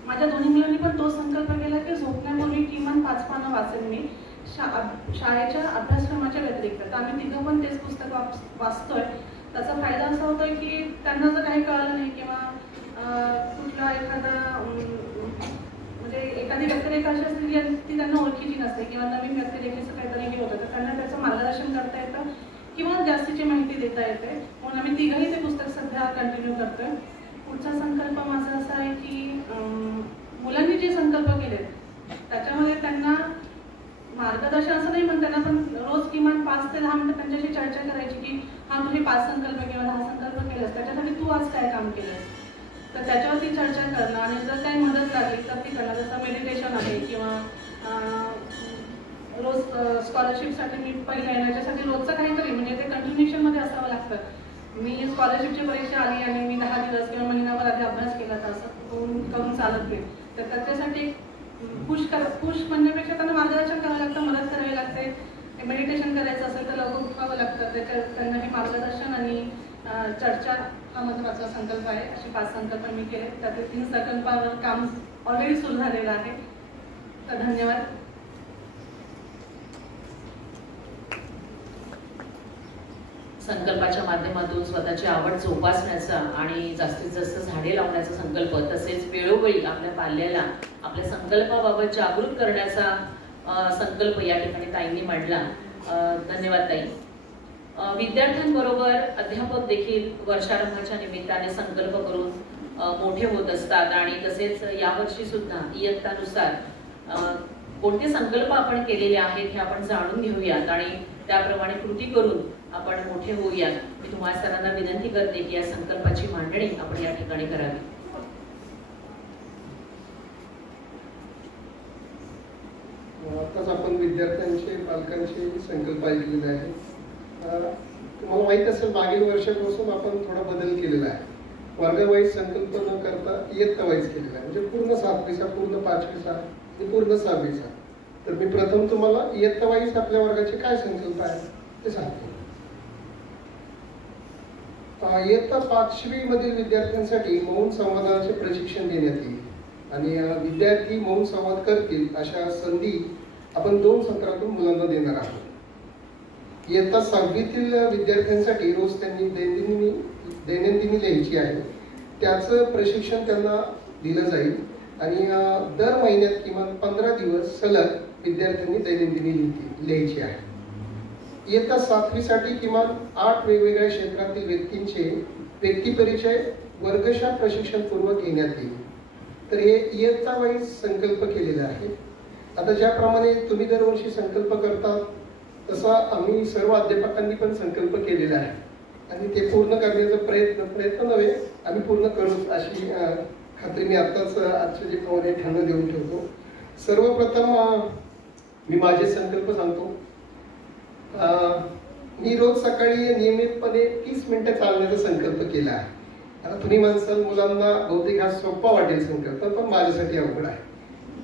माझ्या दोन्ही मुलांनी पण तो संकल्प केला की झोपण्यापूर्वी किमान 5 पानं वाचेन मी शाळेच्या अभ्यासक्रमाच्या व्यतिरिक्त. तर आम्ही तिघं पण तेच पुस्तक वाचतोय. त्याचा फायदा असा होतोय की त्यांना जर काही कळलं नाही किंवा कुठला एखादा म्हणजे एखादी व्यक्तिरेखा अशी असते की ती त्यांना ओळखीची नसते किंवा नवीन व्यक्तिरेखेचं काहीतरी हे होतं, तर त्यांना त्याचं मार्गदर्शन करता येतं किंवा जास्तीची माहिती देता येते. म्हणून आम्ही तिघंही ते पुस्तक सध्या कंटिन्यू करतोय. पुढचा संकल्प माझा असा आहे की मुलांनी जे संकल्प केलेत त्याच्यामध्ये त्यांना मार्गदर्शन असं नाही पण त्यांना पण रोज किमान 5 ते 10 मिनिटं त्यांच्याशी चर्चा करायची की हा तू हे 5 संकल्प किंवा 10 संकल्प केलेस, त्याच्यासाठी तू आज काय काम केलंस, तर त्याच्यावरती चर्चा करणं. आणि जर काही मदत लागली तर ती करणं. जसं मेडिटेशन आहे किंवा रोज स्कॉलरशिपसाठी मी पहिल्या येण्याच्यासाठी रोजचं काहीतरी म्हणजे ते कंटिन्युएशनमध्ये असावं लागतं. मी स्कॉलरशिपची परीक्षा आली आणि मी 10 दिवस किंवा महिनाभर आधी अभ्यास केला तर असं करून चालत नाही. तर त्याच्यासाठी पुश म्हणण्यापेक्षा त्यांना मार्गदर्शन करावं लागतं, मदत करावी लागते. मेडिटेशन करायचं असेल तर लवकर उठावं लागतं. त्याच्यात त्यांना हे मार्गदर्शन आणि चर्चा हा महत्त्वाचा संकल्प आहे. असे 5 संकल्प मी केले. त्यातील 3 संकल्पावर काम ऑलरेडी सुरू झालेलं आहे. तर धन्यवाद. संकल्पाच्या माध्यमातून स्वतःची आवड जोपासण्याचा आणि जास्तीत जास्त झाडे लावण्याचा संकल्प, तसेच वेळोवेळी आपल्या पाल्याला आपल्या संकल्पाबाबत जागृत करण्याचा संकल्प या ठिकाणी ताईंनी मांडला. धन्यवाद ताई. विद्यार्थ्यांबरोबर अध्यापक देखील वर्षारंभाच्या निमित्ताने संकल्प करून मोठे होत असतात. आणि तसेच यावर्षी सुद्धा इयत्तानुसार कोणते संकल्प आपण केलेले आहेत हे आपण जाणून घेऊयात आणि त्याप्रमाणे कृती करून आपण मोठे होऊयात. मी तुम्हाला सर्वांना विनंती करते की या संकल्पाची मांडणी आपण या ठिकाणी करावी. आताच आपण विद्यार्थ्यांचे पालकांचे संकल्प ऐकलेले आहे. तुम्हाला माहित असेल मागील वर्षापासून आपण थोडा बदल केलेला आहे. वर्गवाईज संकल्प न करता इयत्ता वाईज केलेला आहे. म्हणजे पूर्ण 7वीचा, पूर्ण 5वीचा आणि पूर्ण 6वीचा. तर मी प्रथम तुम्हाला इयत्ता वाईज आपल्या वर्गाचे काय संकल्प आहेत ते सांगतो. इयत्ता 5वी मधील विद्यार्थ्यांसाठी मौन संवादाचे प्रशिक्षण देण्यात येईल आणि विद्यार्थी मौन संवाद करतील अशा संधी आपण 2 सत्रातून मुलांना देणार आहोत. इयत्ता 6वीतील विद्यार्थ्यांसाठी रोज त्यांनी दैनंदिनी लिहायची आहे. त्याचं प्रशिक्षण त्यांना दिलं जाईल आणि दर महिन्यात किमान 15 दिवस सलग विद्यार्थ्यांनी दैनंदिनी लिहायची आहे. इयत्ता 7वीसाठी किमान 8 वेगवेगळ्या क्षेत्रातील व्यक्तींचे व्यक्तिपरिचय वर्गशः प्रशिक्षणपूर्वक घेण्यात येईल. तर हे इयत्ता वाईज संकल्प केलेले आहे. आता ज्याप्रमाणे तुम्ही दरवर्षी संकल्प करता तसा आम्ही सर्व अध्यापकांनी पण संकल्प केलेला आहे आणि ते पूर्ण करण्याचा प्रयत्न नव्हे आम्ही पूर्ण करूच अशी खात्री मी आत्ताच आजचे जे प्रमाणे ठाणं देऊन ठेवतो. सर्वप्रथम मी माझे संकल्प सांगतो. मी रोज सकाळी नियमितपणे 30 मिनिटं चालण्याचा संकल्प केला आहे. आता तुम्ही म्हणसाल मुलांना बहुतेक हा सोपा वाटेल संकल्प, पण माझ्यासाठी अवघड आहे.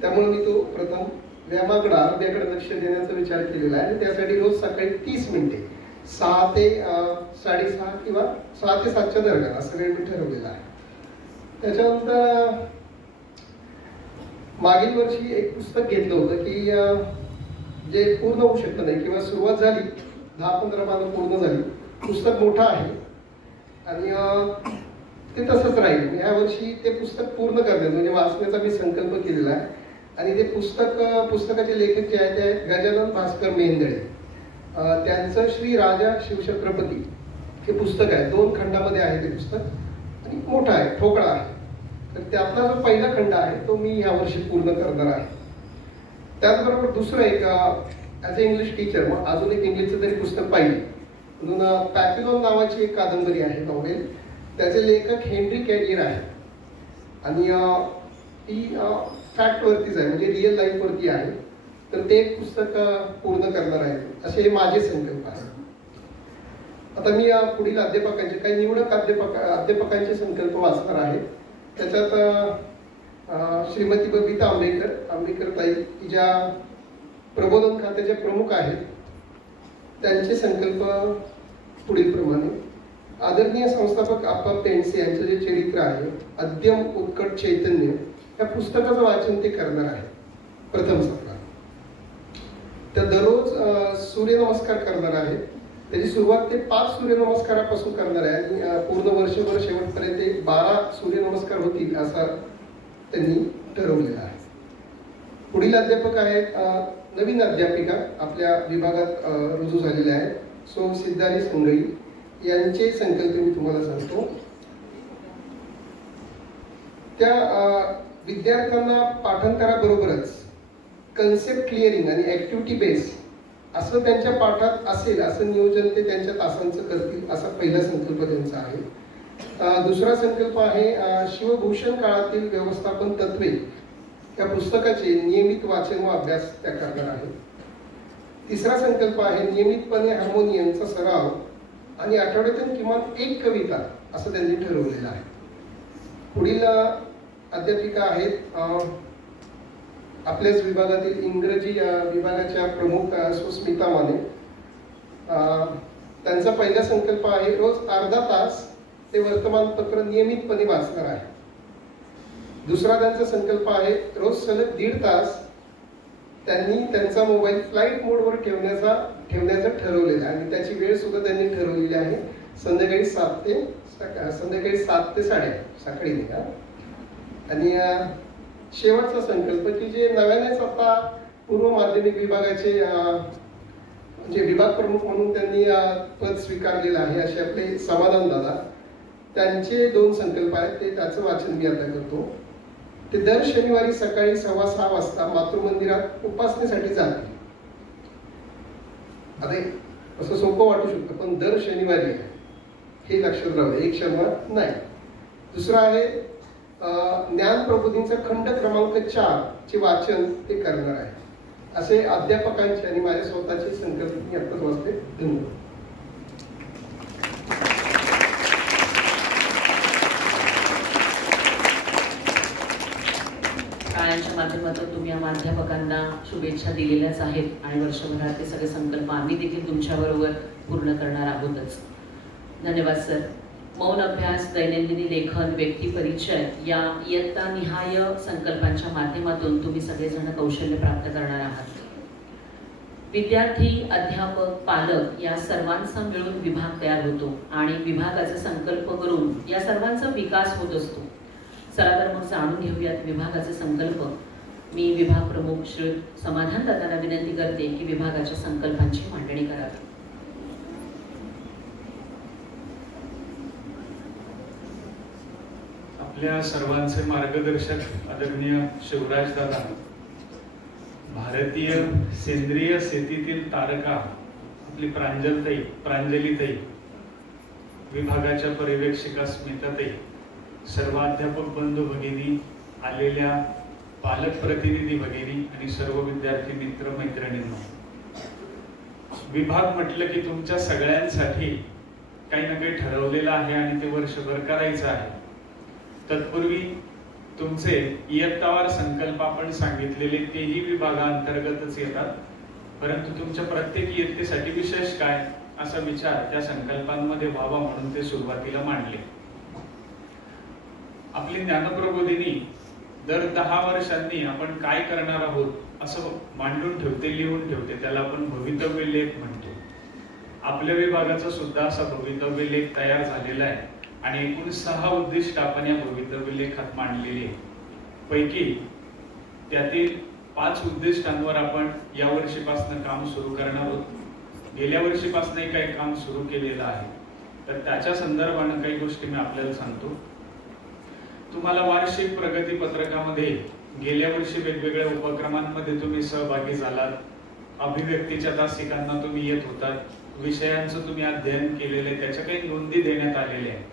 त्यामुळे मी तो प्रथम व्यायामाकडे आरोग्याकडे लक्ष देण्याचा विचार केलेला आहे आणि त्यासाठी रोज सकाळी 30 मिनिटे 6 ते 6:30 किंवा 6 ते 7च्या दरम्यान असं वेळ मी ठरवलेला आहे. त्याच्यानंतर मागील वर्षी एक पुस्तक घेतलं होतं की जे पूर्ण होऊ शकत नाही किंवा सुरुवात झाली 10-15 पानं पूर्ण झाली. पुस्तक मोठं आहे आणि ते तसंच राहील. या वर्षी ते पुस्तक पूर्ण करण्याचा म्हणजे वाचण्याचा मी संकल्प केलेला आहे आणि ते पुस्तकाचे लेखक जे आहेत ते आहेत गजानन भास्कर मेहेंदळे. त्यांचं श्री राजा शिवछत्रपती हे पुस्तक आहे. 2 खंडामध्ये आहे ते पुस्तक मोठा आहे, ठोकळा आहे. तर त्यातला जो पहिला खंड आहे तो मी यावर्षी पूर्ण करणार आहे. त्याचबरोबर दुसरं एक ॲज अ इंग्लिश टीचर मग अजून एक इंग्लिशचं तरी पुस्तक पाहिजे म्हणून पॅपिलॉन नावाची एक कादंबरी आहे, नॉवेल. त्याचे लेखक हेनरी कॅडियर आहे आणि ती फॅक्टवरतीच आहे, म्हणजे रिअल लाईफवरती आहे. तर ते एक पुस्तक पूर्ण करणार आहे. असे हे माझे संकल्प आहेत. आता मी पुढील अध्यापकांचे काही निवडक अध्यापकांचे संकल्प वाचणार आहे. त्याच्यात श्रीमती बबिता आंबेकर ताई की ज्या प्रबोधन खात्याच्या प्रमुख आहेत, त्यांचे संकल्प पुढील प्रमाणे. आदरणीय संस्थापक आप्पा पेंडसे यांचं जे चरित्र आहे अद्यम उत्कट चैतन्य, या पुस्तकाचं वाचन ते करणार आहे प्रथम सत्रात. त्या दररोज सूर्यनमस्कार करणार आहे. त्याची सुरुवात ते 5 सूर्यनमस्कारापासून करणार आहे आणि पूर्ण वर्षभर शेवटपर्यंत 12 सूर्यनमस्कार होतील असं त्यांनी ठरवलेलं आहे. पुढील अध्यापक आहेत नवीन अध्यापिका आपल्या विभागात रुजू झालेल्या आहेत, सो सिद्धारी संगळी. यांचे संकल्प मी तुम्हाला सांगतो. त्या विद्यार्थ्यांना पाठांतराबरोबरच कन्सेप्ट क्लिअरिंग आणि ऍक्टिव्हिटी बेस असं त्यांच्या पाठात असेल असं नियोजन ते त्यांच्या तासांचं करतील, असा पहिला संकल्प त्यांचा आहे. दुसरा संकल्प आहे शिवभूषण काळातील व्यवस्थापन तत्वे या पुस्तकाचे नियमित वाचन व अभ्यास त्या करणार आहेत. तिसरा संकल्प आहे नियमितपणे हार्मोनियमचा सराव आणि आठवड्यातून किमान 1 कविता असं त्यांनी ठरवलेलं आहे. पुढील अध्यापिका आहेत आपल्याच विभागातील इंग्रजी विभागाच्या प्रमुख सुस्मिता माने. त्यांचा पहिला संकल्प आहे रोज अर्धा तास ते वर्तमानपत्र नियमितपणे वाचणार आहे. दुसरा त्यांचा संकल्प आहे रोज सलग 1.5 तास त्यांनी त्यांचा मोबाईल फ्लाईट मोडवर ठेवण्याचं ठरवलेलं आहे आणि त्याची वेळ सुद्धा त्यांनी ठरवलेली आहे संध्याकाळी 7 ते 8 सकाळी निघा. आणि शेवटचा संकल्प की जे नव्यानेच आता पूर्व माध्यमिक विभागाचे म्हणजे विभाग प्रमुख म्हणून त्यांनी पद स्वीकारलेलं आहे असे आपले समाधान दादा, त्यांचे 2 संकल्प आहेत. ते त्याचं वाचन मी आता करतो. ते दर शनिवारी सकाळी 6:15 वाजता मातृमंदिरात उपासनेसाठी जातील. आता असं सोपं वाटू शकतं पण दर शनिवारी आहे हे लक्षात राहू, एक शनिवार नाही. दुसरं आहे ज्ञान प्रबोधींचा खंड क्रमांक 4 चे वाचन ते करणार आहे. असे अध्यापकांचे आणि माझ्या स्वतःचे संकल्प मी आत्ताच वाचले. धन्यवाद. शाळांच्या माध्यमातून तुम्ही या अध्यापकांना शुभेच्छा दिलेल्याच आहेत आणि वर्षभरात ते सगळे संकल्प आम्ही देखील तुमच्याबरोबर पूर्ण करणार आहोतच. धन्यवाद सर. मौन अभ्यास, दैनंदिनी लेखन, व्यक्तिपरिचय या इयत्तानिहाय संकल्पांच्या माध्यमातून तुम्ही सगळेजण कौशल्य प्राप्त करणार आहात. विद्यार्थी, अध्यापक, पालक या सर्वांचा मिळून विभाग तयार होतो आणि विभागाचे संकल्प करून या सर्वांचा विकास होत असतो. चला तर मग जाणून घेऊयात विभागाचे संकल्प. मी विभाग प्रमुख श्री समाधान दादांना विनंती करते की विभागाच्या संकल्पांची मांडणी करावी. आपल्या सर्वांचे मार्गदर्शक आदरणीय शिवराज दादा, भारतीय सेंद्रिय शेतीतील तारका आपली प्रांजलीताई, विभागाच्या पर्यवेक्षिका स्मिताताई, सर्व अध्यापक बंधू भगिनी, आलेल्या पालक प्रतिनिधी भगिनी आणि सर्व विद्यार्थी मित्र मैत्रिणींनो, विभाग म्हटलं की तुमच्या सगळ्यांसाठी काही ना काही ठरवलेलं आहे आणि ते वर्षभर करायचं आहे. तत्पूर्वी तुमचे इयत्तावार संकल्प आपण सांगितलेले तेही विभागाअंतर्गतच येतात, परंतु तुमच्या प्रत्येक इयत्तेसाठी विशेष काय असा विचार त्या संकल्पांमध्ये व्हावा म्हणून ते सुरुवातीला मांडले. आपली ज्ञानप्रबोधिनी दर 10 वर्षांनी आपण काय करणार आहोत असं मांडून ठेवते, लिहून ठेवते. त्याला आपण भवितव्य लेख म्हणतो. आपल्या विभागाचा सुद्धा असा भवितव्य लेख तयार झालेला आहे आणि एकूण 6 उद्दिष्ट आपण या भवितव्य लेखात मांडलेली आहे. पैकी त्यातील 5 उद्दिष्टांवर आपण या वर्षीपासून काम सुरू करणार आहोत. गेल्या वर्षीपासूनही काही काम सुरू केलेलं आहे, तर त्याच्या संदर्भाने काही गोष्टी मी आपल्याला सांगतो. तुम्हाला वार्षिक प्रगती पत्रकामध्ये गेल्या वर्षी वेगवेगळ्या उपक्रमांमध्ये तुम्ही सहभागी झालात, अभिव्यक्तीच्या तासिकांना तुम्ही येत होतात, विषयांचं तुम्ही अध्ययन केलेले, त्याच्या काही नोंदी देण्यात आलेल्या आहेत.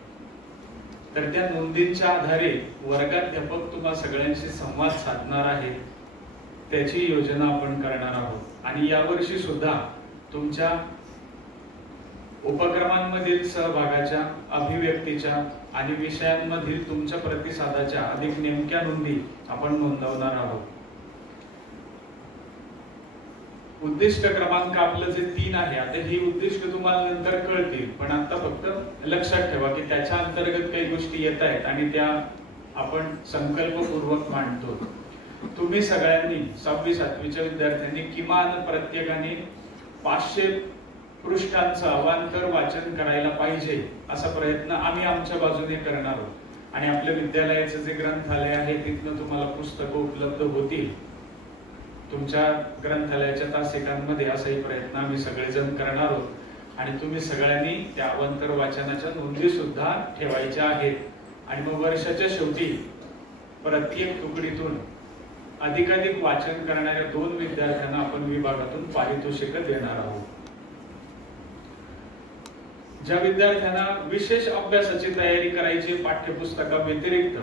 तर त्या नोंदींच्या आधारे वर्गाध्यापक तुम्हा सगळ्यांशी संवाद साधणार आहे, त्याची योजना आपण करणार आहोत. आणि यावर्षी सुद्धा तुमच्या उपक्रमांमधील सहभागाच्या, अभिव्यक्तीच्या आणि विषयांमधील तुमच्या प्रतिसादाच्या अधिक नेमक्या नोंदी आपण नोंदवणार आहोत. उद्दिष्ट क्रमांक आपलं जे 3 आहे, आता ही उद्दिष्ट तुम्हाला नंतर कळतील, पण आता फक्त लक्षात ठेवा की त्याच्या अंतर्गत काही गोष्टी येत आहेत आणि त्या आपण संकल्पपूर्वक मांडतो. तुम्ही सगळ्यांनी 6वी 7वीच्या विद्यार्थ्यांनी किमान प्रत्येकाने 500 पृष्ठांचं अवांतर वाचन करायला पाहिजे असा प्रयत्न आम्ही आमच्या बाजूने करणार आहोत. आणि आपल्या विद्यालयाचं जे ग्रंथालय आहे तिथनं तुम्हाला पुस्तकं उपलब्ध होतील. तुमच्या ग्रंथालयाच्या तासिकांमध्ये असाही प्रयत्न आम्ही सगळेजण करणार आहोत. आणि तुम्ही सगळ्यांनी त्या अवांतर वाचनाच्या नोंदी सुद्धा ठेवायच्या आहेत. आणि मग वर्षाच्या शेवटी प्रत्येक तुकडीतून अधिकाधिक वाचन करणाऱ्या 2 विद्यार्थ्यांना आपण विभागातून पारितोषिक देणार आहोत. ज्या विद्यार्थ्यांना विशेष अभ्यासाची तयारी करायची पाठ्यपुस्तका व्यतिरिक्त,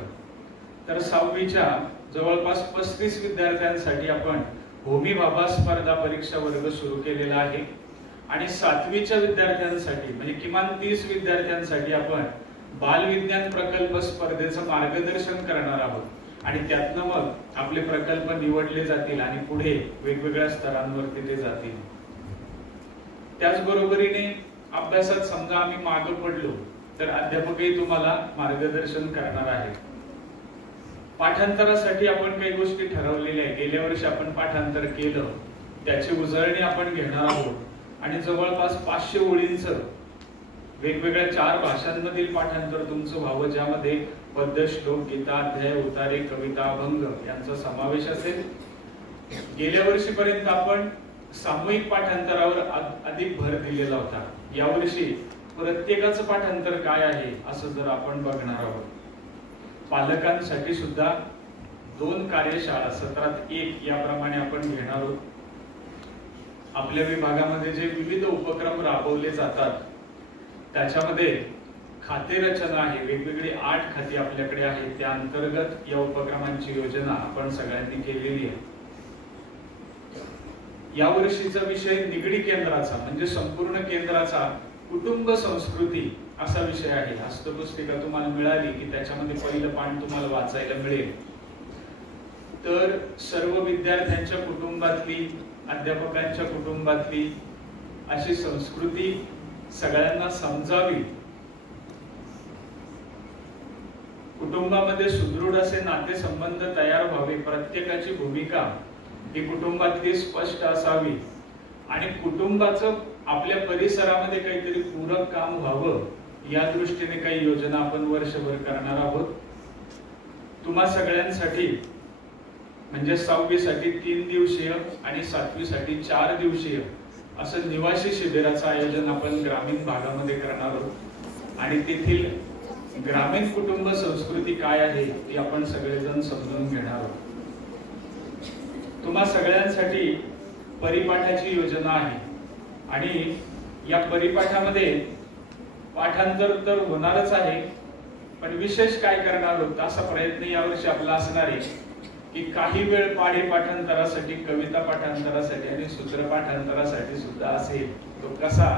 तर 6वीच्या जवळपास 35 विद्यार्थ्यांसाठी आपण होमी भाभा स्पर्धा परीक्षा वर्ग सुरू केलेला आहे. आणि 7वीच्या विद्यार्थ्यांसाठी म्हणजे किमान 30 विद्यार्थ्यांसाठी आपण बालविज्ञान प्रकल्प स्पर्धेचं मार्गदर्शन करणार आहोत. आणि त्यातनं मग आपले प्रकल्प निवडले जातील आणि पुढे वेगवेगळ्या स्तरांवरती ते जातील. त्याचबरोबरीने अभ्यासात समजा आम्ही मागे पडलो तर अध्यापकही तुम्हाला मार्गदर्शन करणार आहे. पाठांतरासाठी आपण काही गोष्टी ठरवलेल्या आहेत. गेल्या वर्षी आपण पाठांतर केलं, त्याची उजळणी आपण घेणार आहोत. आणि जवळपास 500 ओळींचं वेगवेगळ्या 4 भाषांमधील पाठांतर तुमचं व्हावं, ज्यामध्ये पद्य, श्लोक, गीता, अध्याय, उतारे, कविता, अभंग यांचा समावेश असेल. गेल्या वर्षीपर्यंत आपण सामूहिक पाठांतरावर अधिक भर दिलेला होता. यावर्षी प्रत्येकाचं पाठांतर काय आहे असं जर आपण बघणार आहोत. पालकांसाठी सुद्धा 2 कार्यशाळा सत्रात 1 याप्रमाणे आपण घेणार आहोत. आपल्या विभागामध्ये जे विविध उपक्रम राबवले जातात त्याच्यामध्ये खाते रचना आहे. वेगवेगळी 8 खाती आपल्याकडे आहेत. त्या अंतर्गत या उपक्रमांची योजना आपण सगळ्यांनी केलेली आहे. या वर्षीचा विषय निगडी केंद्राचा म्हणजे संपूर्ण केंद्राचा कुटुंब संस्कृती असा विषय आहे. हस्तपुस्तिका तुम्हाला मिळाली की त्याच्यामध्ये पहिलं पान तुम्हाला वाचायला मिळेल. तर सर्व विद्यार्थ्यांच्या कुटुंबातली, अध्यापकांच्या कुटुंबातली अशी संस्कृती सगळ्यांना समजावी, कुटुंबामध्ये सुदृढ असे नातेसंबंध तयार व्हावे, प्रत्येकाची भूमिका ही कुटुंबातली स्पष्ट असावी आणि कुटुंबाचं आपल्या परिसरामध्ये काहीतरी पूरक काम व्हावं या दृष्टीने काही योजना आपण वर्षभर करणार आहोत. तुम्हा सगळ्यांसाठी म्हणजे 6वी साठी 3 दिवसीय आणि 7वी साठी 4 दिवसीय असं निवासी शिबिराचं आयोजन आपण ग्रामीण भागामध्ये करणार आहोत. आणि तेथील ग्रामीण कुटुंब संस्कृती काय आहे ती आपण सगळेजण समजून घेणार आहोत. तुम्हा सगळ्यांसाठी परिपाठाची योजना आहे आणि या परिपाठामध्ये पाठांतर तर होणारच आहे, पण विशेष काय करणार आहोत असा प्रयत्न यावर्षी आपला असणार आहे की काही वेळ पाढे पाठांतरासाठी, कविता पाठांतरासाठी आणि सूत्र पाठांतरासाठी सुद्धा असेल. तो कसा,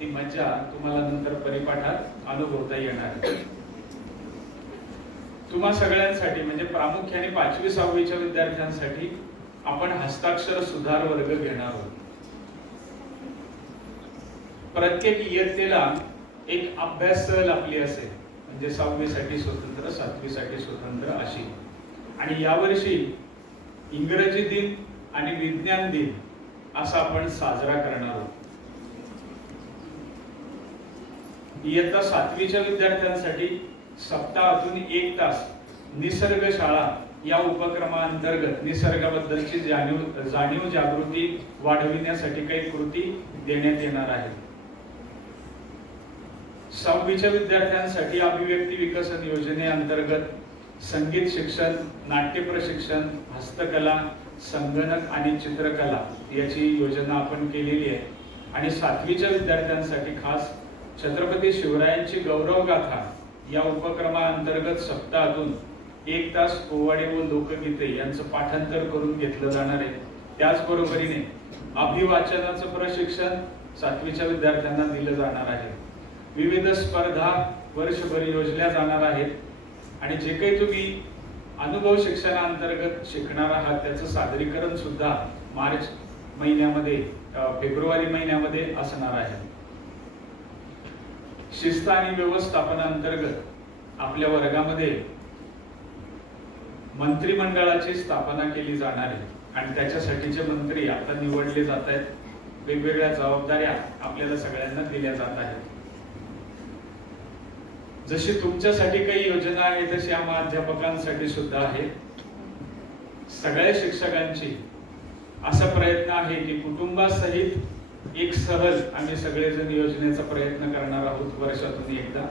ती मजा तुम्हाला नंतर परिपाठात अनुभवता येणार. तुम्हा सगळ्यांसाठी म्हणजे प्रामुख्याने 5वी 6वीच्या विद्यार्थ्यांसाठी आपण हस्ताक्षर सुधार वर्ग घेणार आहोत. प्रत्येक इयत्तेला एक अभ्यास सहल आपली असेल, म्हणजे 6वी साठी स्वतंत्र, 7वी साठी स्वतंत्र अशी. आणि यावर्षी इंग्रजी दिन आणि विज्ञान दिन असा आपण साजरा करणार आहोत. इयत्ता 7वीच्या विद्यार्थ्यांसाठी सप्ताहातून 1 तास निसर्ग शाळा या उपक्रमाअंतर्गत निसर्गाबद्दलची जाणीव जागृती वाढविण्यासाठी काही कृती देण्यात येणार आहे. 6वीच्या विद्यार्थ्यांसाठी अभिव्यक्ती विकसन योजनेअंतर्गत संगीत शिक्षण, नाट्य प्रशिक्षण, हस्तकला, संगणक आणि चित्रकला याची योजना आपण केलेली आहे. आणि 7वीच्या विद्यार्थ्यांसाठी खास छत्रपती शिवरायांची गौरवगाथा या उपक्रमाअंतर्गत सप्ताहातून 1 तास पोवाडे व लोकगीते यांचं पाठांतर करून घेतलं जाणार आहे. त्याचबरोबरीने अभिवाचनाचं प्रशिक्षण 7वीच्या विद्यार्थ्यांना दिलं जाणार आहे. विविध स्पर्धा वर्षभर योजल्या जाणार आहेत आणि जे काही तुम्ही अनुभव शिक्षणाअंतर्गत शिकणार आहात त्याचं सादरीकरण सुद्धा मार्च महिन्यामध्ये, फेब्रुवारी महिन्यामध्ये असणार आहे. शिस्त आणि व्यवस्थापनाअंतर्गत आपल्या वर्गामध्ये मंत्रिमंडळाची स्थापना केली जाणार आहे आणि त्याच्यासाठीचे मंत्री आता निवडले जात आहेत. वेगवेगळ्या जबाबदाऱ्या आपल्याला सगळ्यांना दिल्या जात आहेत. जशी तुमच्यासाठी काही योजना आहे तशी आम्हा अध्यापकांसाठी सुद्धा आहे. सगळ्या शिक्षकांची असा प्रयत्न आहे की कुटुंबासहित एक सहल आम्ही सगळेजण योजनेचा प्रयत्न करणार आहोत वर्षातून एकदा.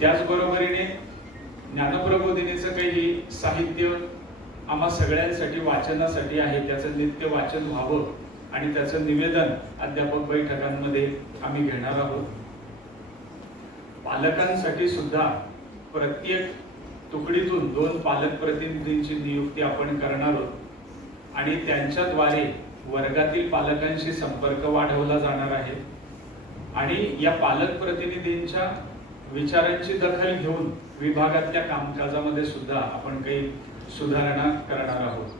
त्याचबरोबरीने ज्ञानप्रबोधिनीचं काही साहित्य आम्हा सगळ्यांसाठी वाचनासाठी आहे. त्याचं नित्य वाचन व्हावं आणि त्याचं निवेदन अध्यापक बैठकांमध्ये आम्ही घेणार आहोत. पालकांसाठी सुद्धा प्रत्येक तुकडीतून 2 पालक प्रतिनिधींची नियुक्ती आपण करणार आहोत आणि त्यांच्याद्वारे वर्गातील पालकांशी संपर्क वाढवला जाणार आहे आणि या पालक प्रतिनिधींच्या विचारांची दखल घेऊन विभागातल्या कामकाजामध्ये सुद्धा आपण काही सुधारणा करणार आहोत.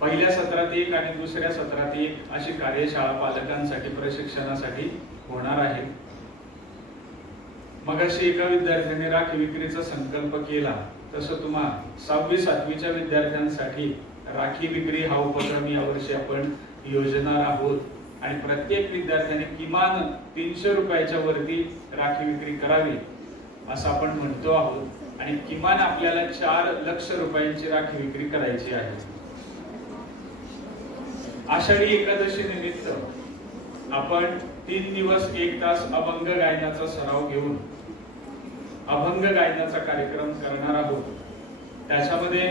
पहिल्या सत्रात 1 आणि दुसऱ्या सत्रात 1 अशी कार्यशाळा पालकांसाठी प्रशिक्षणासाठी होणार आहे. मग अशी एका विद्यार्थ्याने राखी विक्रीचा संकल्प केला तसं तुम्हा 6वी 7वीच्या विद्यार्थ्यांसाठी राखी विक्री हा उपक्रम यावर्षी आपण योजणार आहोत आणि प्रत्येक विद्यार्थ्याने किमान 300 रुपयाच्या वरती राखी विक्री करावी असं आपण म्हणतो आहोत आणि किमान आपल्याला 4 लाख रुपयांची राखी विक्री करायची आहे. आषाढी एकादशी निमित्त आपण 3 दिवस 1 तास अभंग गायनाचा सराव घेऊन अभंग गायनाचा कार्यक्रम करणार आहोत. त्याच्यामध्ये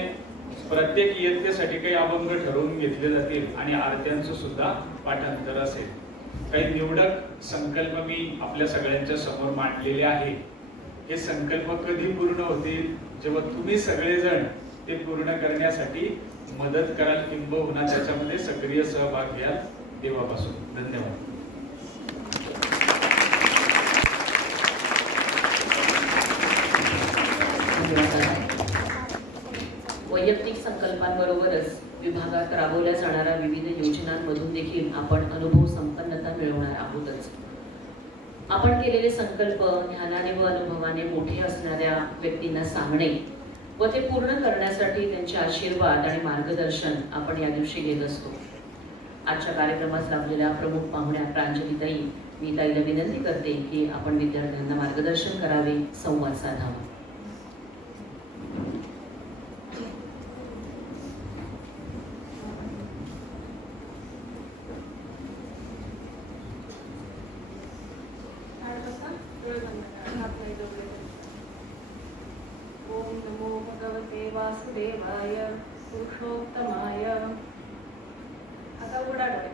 प्रत्येक इयत्तेसाठी काही अभंग ठरवून घेतले जातील आणि आरत्यांचं सुद्धा पाठांतर असेल. काही निवडक संकल्प मी आपल्या सगळ्यांच्या समोर मांडलेले आहे. हे संकल्प कधी पूर्ण होतील जेव्हा तुम्ही सगळेजण ते पूर्ण करण्यासाठी मदत कराल किंबहुना त्याच्यामध्ये सक्रिय सहभाग घ्याल. तेव्हापासून धन्यवाद. वैयक्तिक संकल्पांबरोबरच विभागात राबवल्या जाणाऱ्या विविध योजनांमधून देखील आपण अनुभव संपन्नता मिळवणार आहोतच. आपण केलेले संकल्प ज्ञानाने व अनुभवाने मोठे असणाऱ्या व्यक्तींना सांगणे व ते पूर्ण करण्यासाठी त्यांचे आशीर्वाद आणि मार्गदर्शन आपण या दिवशी घेत असतो. आजच्या कार्यक्रमास लाभलेल्या प्रमुख पाहुण्या प्रांजलीताई, मी ताईला विनंती करते की आपण विद्यार्थ्यांना मार्गदर्शन करावे, संवाद साधावा. ओम नमो भगवते वासुदेवाय पुरुषोत्तमाय. आता उघडा डोळे,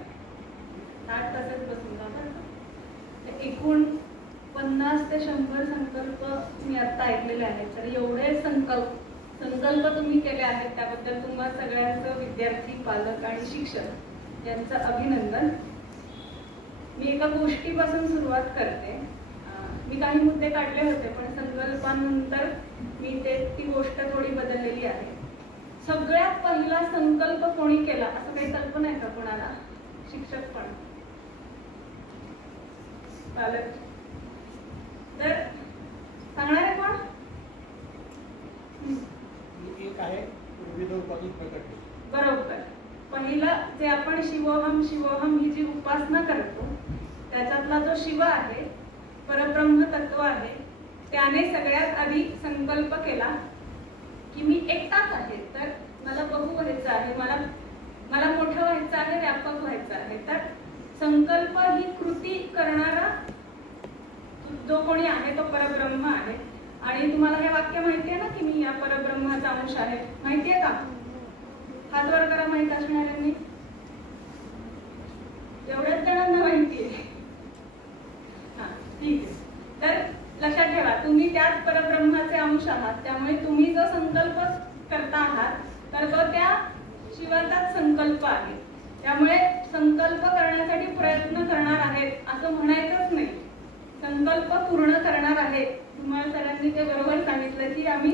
ताट तसेच बसून जा बरं का. एकूण 50 ते 100 संकल्प मी आता ऐकलेले आहेत. तर एवढे संकल्प तुम्ही केले आहेत त्याबद्दल तुम्हा सगळ्यांचं, विद्यार्थी, पालक आणि शिक्षक यांचं अभिनंदन. मी एका गोष्टीपासून सुरुवात करते. मी काही मुद्दे काढले होते पण संकल्पानंतर मी ती गोष्ट थोडी बदललेली आहे. सगळ्यात पहिला संकल्प कोणी केला असं काही कल्पना आहे का कोणाला? शिक्षक पण, पालक. तर सांगणार आहे कोण? बरोबर. पहिला जे आपण शिवोहम शिवोहम ही जी उपासना करतो त्याच्यातला जो शिव आहे, परब्रह्म तत्व आहे, त्याने सगळ्यात आधी संकल्प केला की मी एकटाच आहे तर मला बहु व्हायचं आहे, मला मोठं व्हायचं आहे, व्यापक व्हायचं आहे. तर संकल्प ही कृती करणारा जो कोणी आहे तो परब्रह्म आहे आणि तुम्हाला हे वाक्य माहिती आहे ना की मी या परब्रह्माचा अंश आहे, माहिती आहे का? हात वर करा माहित असणाऱ्यांनी. एवढ्याच जणांना माहिती आहे. हा, ठीक आहे. तर लक्षात ठेवा, तुम्ही त्याच परब्रह्माचे अंश आहात, त्यामुळे तुम्ही जो संकल्प करता आहात तर तो त्या शिवाचाच संकल्प आहे. त्यामुळे संकल्प करण्यासाठी प्रयत्न करणार आहेत असं म्हणायचंच नाही, संकल्प पूर्ण करणार आहे. तुम्हाला सरांनी ते बरोबर सांगितलं की आम्ही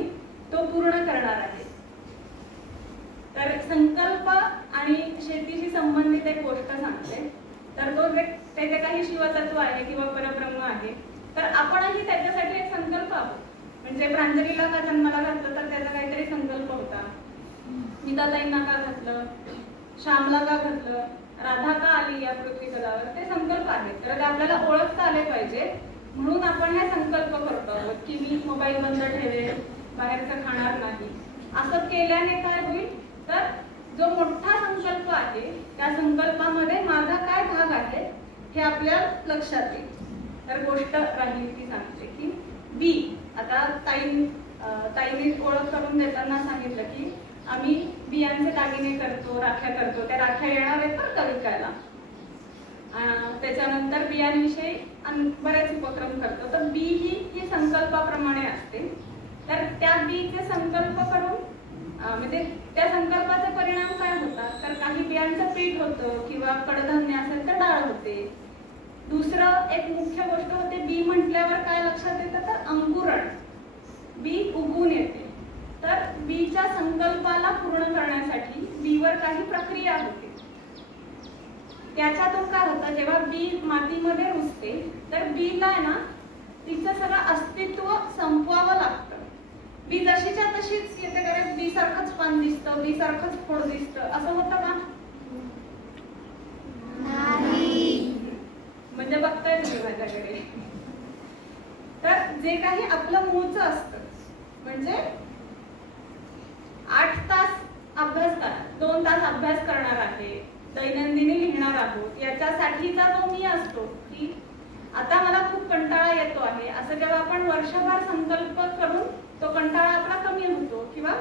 तो पूर्ण करणार आहे. तर संकल्प आणि शेतीशी संबंधित एक गोष्ट सांगते. तर तो जे काही शिवतत्व आहे किंवा परब्रह्म आहे, तर आपणही त्याच्यासाठी एक संकल्प आहोत. म्हणजे प्रांजलीला का जन्माला घातलं तर त्याचा काहीतरी संकल्प होता, मीताताईंना का घातलं, श्यामला का घातलं, राधा का आली या पृथ्वी तलावर, ते संकल्प आहेत. तर ते आपल्याला ओळखता आले पाहिजे, म्हणून आपण हे संकल्प करतो आहोत की मी मोबाईल बंद ठेवेल, बाहेरचं खाणार नाही. असं केल्याने काय होईल तर जो मोठा संकल्प आहे त्या संकल्पामध्ये माझा काय भाग आहे हे आपल्या लक्षात येईल. तर गोष्ट राहिली ती सांगते की बी. आता ताईने ओळख करून देताना सांगितलं की आम्ही बियांचे दागिने करतो, राख्या करतो. त्या राख्या येणार आहेत तर का विकायला. त्याच्यानंतर बियांविषयी बरेच उपक्रम करतो. तर बी ही संकल्पाप्रमाणे असते. तर त्या बीचे संकल्प करून म्हणजे त्या संकल्पाचे परिणाम काय होतात तर काही बियांचं पीठ होतं किंवा कडधान्य असेल तर डाळ होते. दुसरं एक मुख्य गोष्ट होते, बी म्हटल्यावर काय लक्षात येतं तर अंकुरण, बी उगवून येते. तर बीच्या संकल्पाला पूर्ण करण्यासाठी बीवर काही प्रक्रिया होते. त्याच्यातून काय होतं, जेव्हा बी मातीमध्ये रुजते तर बीला आहे ना तिचं सगळं अस्तित्व संपवावं लागतं. बी जशीच्या तशीच येते, कारण बी सारखंच पान दिसतं, बी सारखंच फळ दिसतं, असं होतं का? म्हणजे बघताय तुम्ही माझ्याकडे. तर जे काही आपलं मूळचं असतं, म्हणजे 8 तास अभ्यास करा, 2 तास अभ्यास करणार आहे, दैनंदिनी लिहिणार आहोत, याच्यासाठीचा जो मी असतो की आता मला खूप कंटाळा येतो आहे, असं जेव्हा आपण वर्षभर संकल्प करून तो कंटाळा आपला कमी होतो किंवा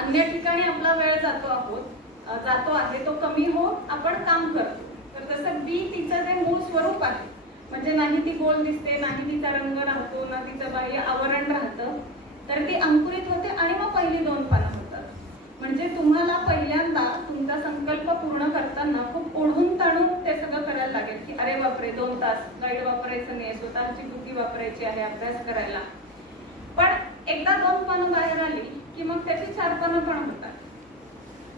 अन्य ठिकाणी आपला वेळ जातो आहे तो कमी होत आपण काम करतो. तर तसं बी तिचं जे मूळ स्वरूप आहे, म्हणजे नाही ती गोल दिसते, नाही तिचा रंग राहतो, ना तिचं बाह्य आवरण राहतं, तर ती अंकुरित होते आणि मग पहिली 2 पानं होतात. म्हणजे तुम्हाला पहिल्यांदा तुमचा संकल्प पूर्ण करताना खूप ओढून ताणून ते सगळं करायला लागेल की अरे बापरे 2 तास गाईड वापरायचं नाही, स्वतःची बुद्धी वापरायची आहे अभ्यास करायला. पण एकदा 2 पानं बाहेर आली की मग त्याची 4 पानं पण होतात.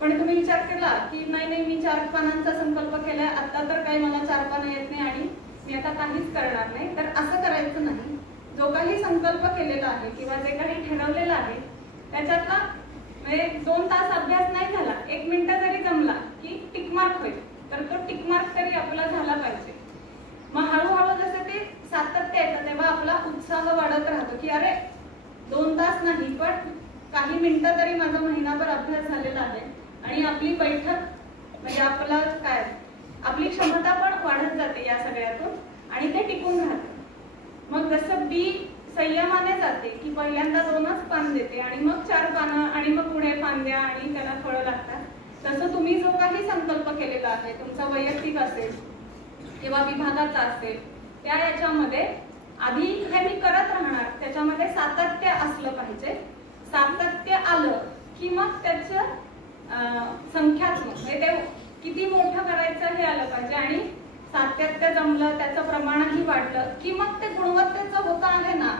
पण तुम्ही विचार केला की नाही मी 4 पानांचा संकल्प केलाय, आता तर काही मला 4 पानं येत नाही आणि मी आता काहीच करणार नाही. तर असं करायचं नाही. जो काही संकल्प केलेला आहे किंवा जे काही ठरवलेलं आहे त्याच्यातला म्हणजे 2 तास अभ्यास नाही झाला, 1 मिनिट जरी जमला की टिकमार्क होईल. तर तो टिकमार्क तरी आपला झाला पाहिजे. मग हळूहळू जसं ते सातत्य येतं तेव्हा आपला उत्साह वाढत राहतो की अरे 2 तास नाही पण काही मिनिटं तरी माझा महिनाभर अभ्यास झालेला आहे आणि आपली बैठक म्हणजे आपला काय आपली क्षमता पण वाढत जाते या सगळ्यातून आणि ते टिकून राहतं. मग जसं बी संयमाने जाते की पहिल्यांदा 2च पान देते आणि मग 4 पानं आणि मग पुढे फांद्या आणि त्याला फळं लागतात, तसं तुम्ही जो काही संकल्प केलेला आहे तुमचा वैयक्तिक असेल किंवा विभागाचा असेल त्या याच्यामध्ये आधी हे मी करत राहणार, त्याच्यामध्ये सातत्य असलं पाहिजे. सातत्य आलं की मग त्याचं संख्यात्मक म्हणजे ते किती मोठं करायचं हे आलं पाहिजे आणि सातत्य जमलं, त्याचं प्रमाणही वाढलं की मग ते गुणवत्तेचं होतं आहे ना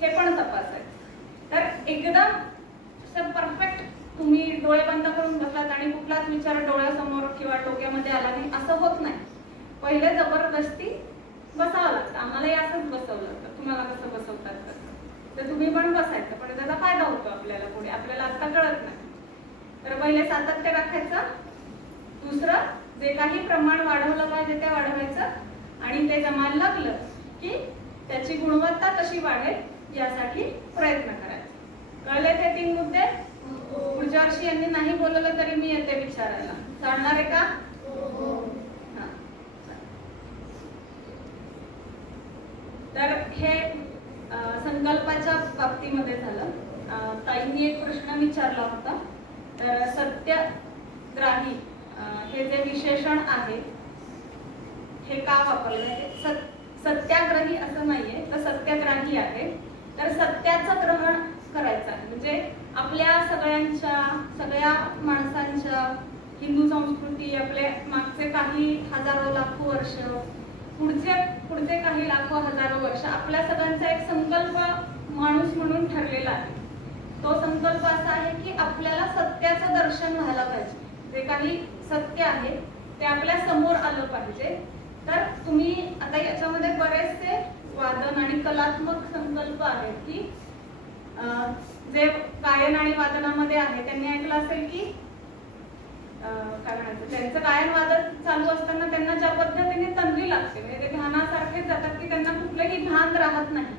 हे पण तपासायचं. तर एकदम परफेक्ट तुम्ही डोळे बंद करून बसलात आणि कुठलाच विचार डोळ्यासमोर किंवा डोक्यामध्ये आला नाही असं होत नाही. पहिले जबरदस्ती बसावं लागतं. आम्हालाही असंच बसवलं होतं, तुम्हाला कसं बसवतात तसं, तर तुम्ही पण बसायचं, पण त्याचा फायदा होतो आपल्याला पुढे, आपल्याला आता कळत नाही. तर पहिले सातत्य राखायचं, दुसरं जे काही प्रमाण वाढवलं पाहिजे ते वाढवायचं आणि ते जमायला लागलं की त्याची गुणवत्ता कशी वाढेल यासाठी प्रयत्न करायचा. कळले ते 3 मुद्दे? पुढच्या वर्षी यांनी नाही बोलवलं तरी मी येते विचारायला, चालणार आहे का? तर हे संकल्पाच्या बाबतीमध्ये झालं. ताईंनी एक प्रश्न विचारला होता. तर सत्यग्राही हे जे विशेषण आहे हे का वापरलं? सत्याग्रही असं नाहीये, तर सत्यग्राही आहे. तर सत्याचं ग्रहण करायचं आहे, म्हणजे आपल्या सगळ्या माणसांच्या हिंदू संस्कृती, आपले मागचे काही हजारो लाखो वर्ष, पुढचे काही लाखो हजारो वर्ष आपल्या सगळ्यांचा एक संकल्प माणूस म्हणून ठरलेला आहे. तो संकल्प असा आहे की आपल्याला सत्याचं दर्शन व्हायला पाहिजे. जे काही सत्य आहे ते आपल्या समोर आलं पाहिजे. तर तुम्ही आता याच्यामध्ये बरेचसे वादन आणि कलात्मक संकल्प आहेत की जे गायन आणि वादनामध्ये आहे. त्यांनी ऐकलं असेल की काय म्हणायचं, त्यांचं गायन वादन चालू असताना त्यांना ज्या पद्धतीने तंद्री लागते, म्हणजे ते ध्यानासारखेच जातात की त्यांना कुठलंही भान राहत नाही.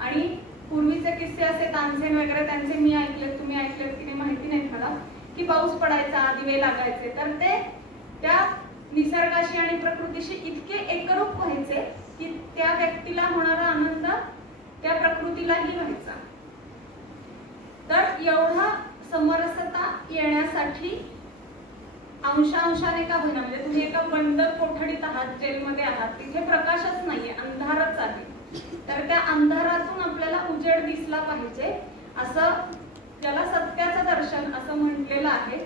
आणि पूर्वीचे किस्से असे तानसेन वगैरे त्यांचे मी ऐकलेत, तुम्ही ऐकलेत की नाही माहिती नाही मला, की पाऊस पडायचा, दिवे लागायचे, तर ते त्या निसर्गाशी आणि प्रकृतीशी इतके एकरूप व्हायचे की त्या व्यक्तीला होणारा आनंद त्या प्रकृतीलाही व्हायचा. तर एवढा समरसता येण्यासाठी अंशाने का होईना, म्हणजे तुम्ही एका बंद कोठडीत आहात, जेलमध्ये आहात, तिथे प्रकाशच नाहीये, अंधारच आहे. तर त्या अंधारातून आपल्याला उजेड दिसला पाहिजे, असं ज्याला सत्याचं दर्शन असं म्हटलेलं आहे.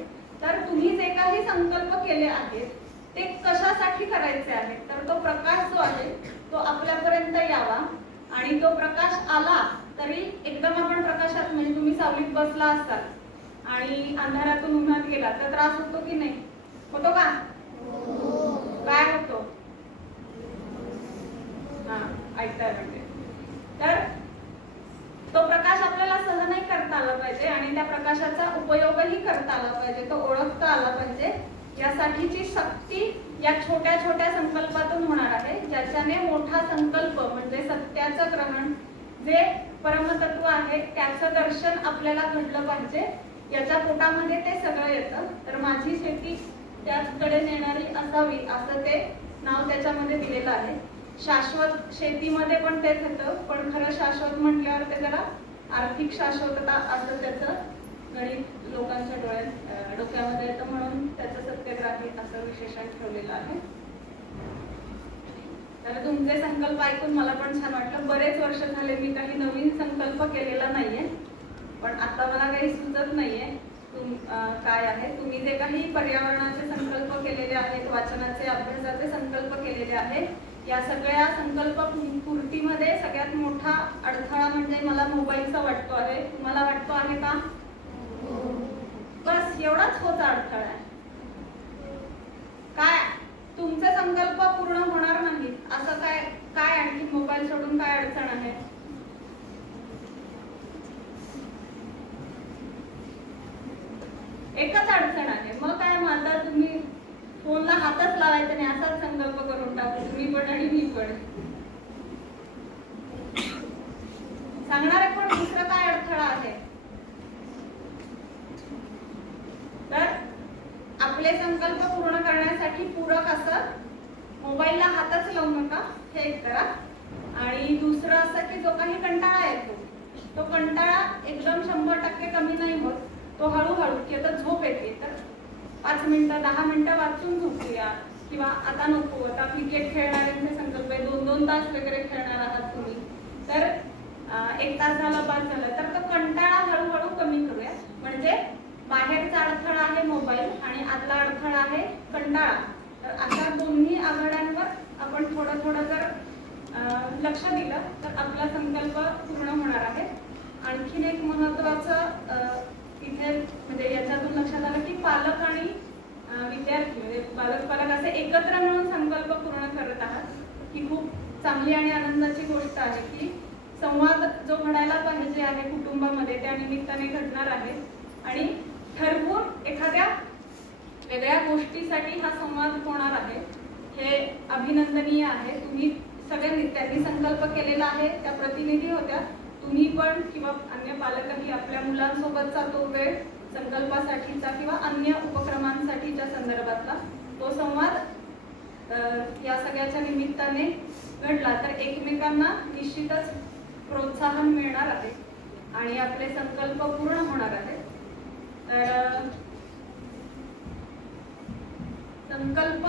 तर तुम्ही जे काही संकल्प केले आहेत ते कशासाठी करायचे आहेत? तर तो प्रकाश जो आहे तो आपल्यापर्यंत यावा. आणि तो प्रकाश आला तरी एकदम आपण प्रकाशात, म्हणजे तुम्ही सावलीत बसला असाल आणि अंधारातून उन्हात गेला तर त्रास होतो की नाही? होतो का? काय होतो? ऐकताय म्हणजे. तर तो प्रकाश आपल्याला सहनही करता आला पाहिजे आणि त्या प्रकाशाचा उपयोगही करता आला पाहिजे, तो ओळखता आला पाहिजे. यासाठीची सक्ती या छोट्या छोट्या संकल्पातून होणार आहे, ज्याच्याने मोठा संकल्प म्हणजे सत्याचं ग्रहण, जे परमतत्व आहे त्याचं दर्शन आपल्याला घडलं पाहिजे. याच्या पोटामध्ये ते सगळं येतं. तर माझी शेती त्याचकडे नेणारी असावी असं ते नाव त्याच्यामध्ये दिलेलं आहे. शाश्वत शेतीमध्ये पण तेच होतं, पण खरं शाश्वत म्हटल्यावर ते जरा आर्थिक शाश्वतता असं त्याचं गणित लोकांच्या डोक्यामध्ये येतं, म्हणून त्याचं सत्यग्राही असं विशेषण ठेवलेलं आहे. तर तुमचे संकल्प ऐकून मला पण छान वाटलं. बरेच वर्ष झाले मी काही नवीन संकल्प केलेला नाहीये, पण आता मला काही सुचत नाहीये काय आहे. तुम्ही जे काही पर्यावरणाचे संकल्प केलेले आहेत, वाचनाचे, अभ्यासाचे संकल्प केलेले आहेत, या सगळ्या संकल्प पूर्तीमध्ये सगळ्यात मोठा अडथळा म्हणजे मला मोबाईलचा वाटतो आहे. तुम्हाला वाटतो आहे का? बस एवढाच होता अडथळा आहे. काय तुमचे संकल्प पूर्ण होणार नाहीत असं काय आणखी मोबाईल सोडून काय अडचण आहे? एकच अडचण आहे. मग काय आता तुम्ही फोनला हातच लावायचा नाही असाच संकल्प करून टाकू, तुम्ही पण आणि मी पण. सांगणारे पण दुसरं काय अडथळा आहे? तर आपले संकल्प पूर्ण करण्यासाठी पूरक असं मोबाईलला हातच लावू नका, हे एक करा. आणि दुसरं असं की जो काही कंटाळा येतो तो कंटाळा एकदम 100% कमी नाही होत, तो हळूहळू की आता झोप येते तर 5 मिनिटं 10 मिनिटं वाचून झोपूया, किंवा आता नको, आता क्रिकेट खेळणाऱ्यांचे संकल्प आहे 2-2 तास वगैरे खेळणार आहात तुम्ही, तर 1 तास झाला 5 झालं, तर तो कंटाळा हळूहळू कमी करूया. म्हणजे बाहेरचा अडथळा आहे मोबाईल आणि आतला अडथळा आहे कंटाळा. तर अशा दोन्ही आघाड्यांवर आपण थोडं थोडं जर लक्ष दिलं तर आपला संकल्प पूर्ण होणार आहे. आणखीन एक महत्वाचं इथे म्हणजे याच्यातून लक्षात आलं की पालक आणि विद्यार्थी म्हणजे पालक असे एकत्र मिळून संकल्प पूर्ण करत आहात, ही खूप चांगली आणि आनंदाची गोष्ट आहे की संवाद जो घडायला पाहिजे आहे कुटुंबामध्ये त्या निमित्ताने घडणार आहे. आणि ठरवून एखाद्या वेगळ्या गोष्टीसाठी हा संवाद होणार आहे, हे अभिनंदनीय आहे. तुम्ही सगळ्यांनी त्यांनी संकल्प केलेला आहे, त्या प्रतिनिधी होत्या, तुम्ही पण किंवा अन्य पालकही आपल्या मुलांसोबतचा तो वेळ संकल्पासाठीचा किंवा अन्य उपक्रमांसाठीच्या संदर्भातला तो संवाद या सगळ्याच्या निमित्ताने घडला तर एकमेकांना निश्चितच प्रोत्साहन मिळणार आहे आणि आपले संकल्प पूर्ण होणार आहेत. तर संकल्प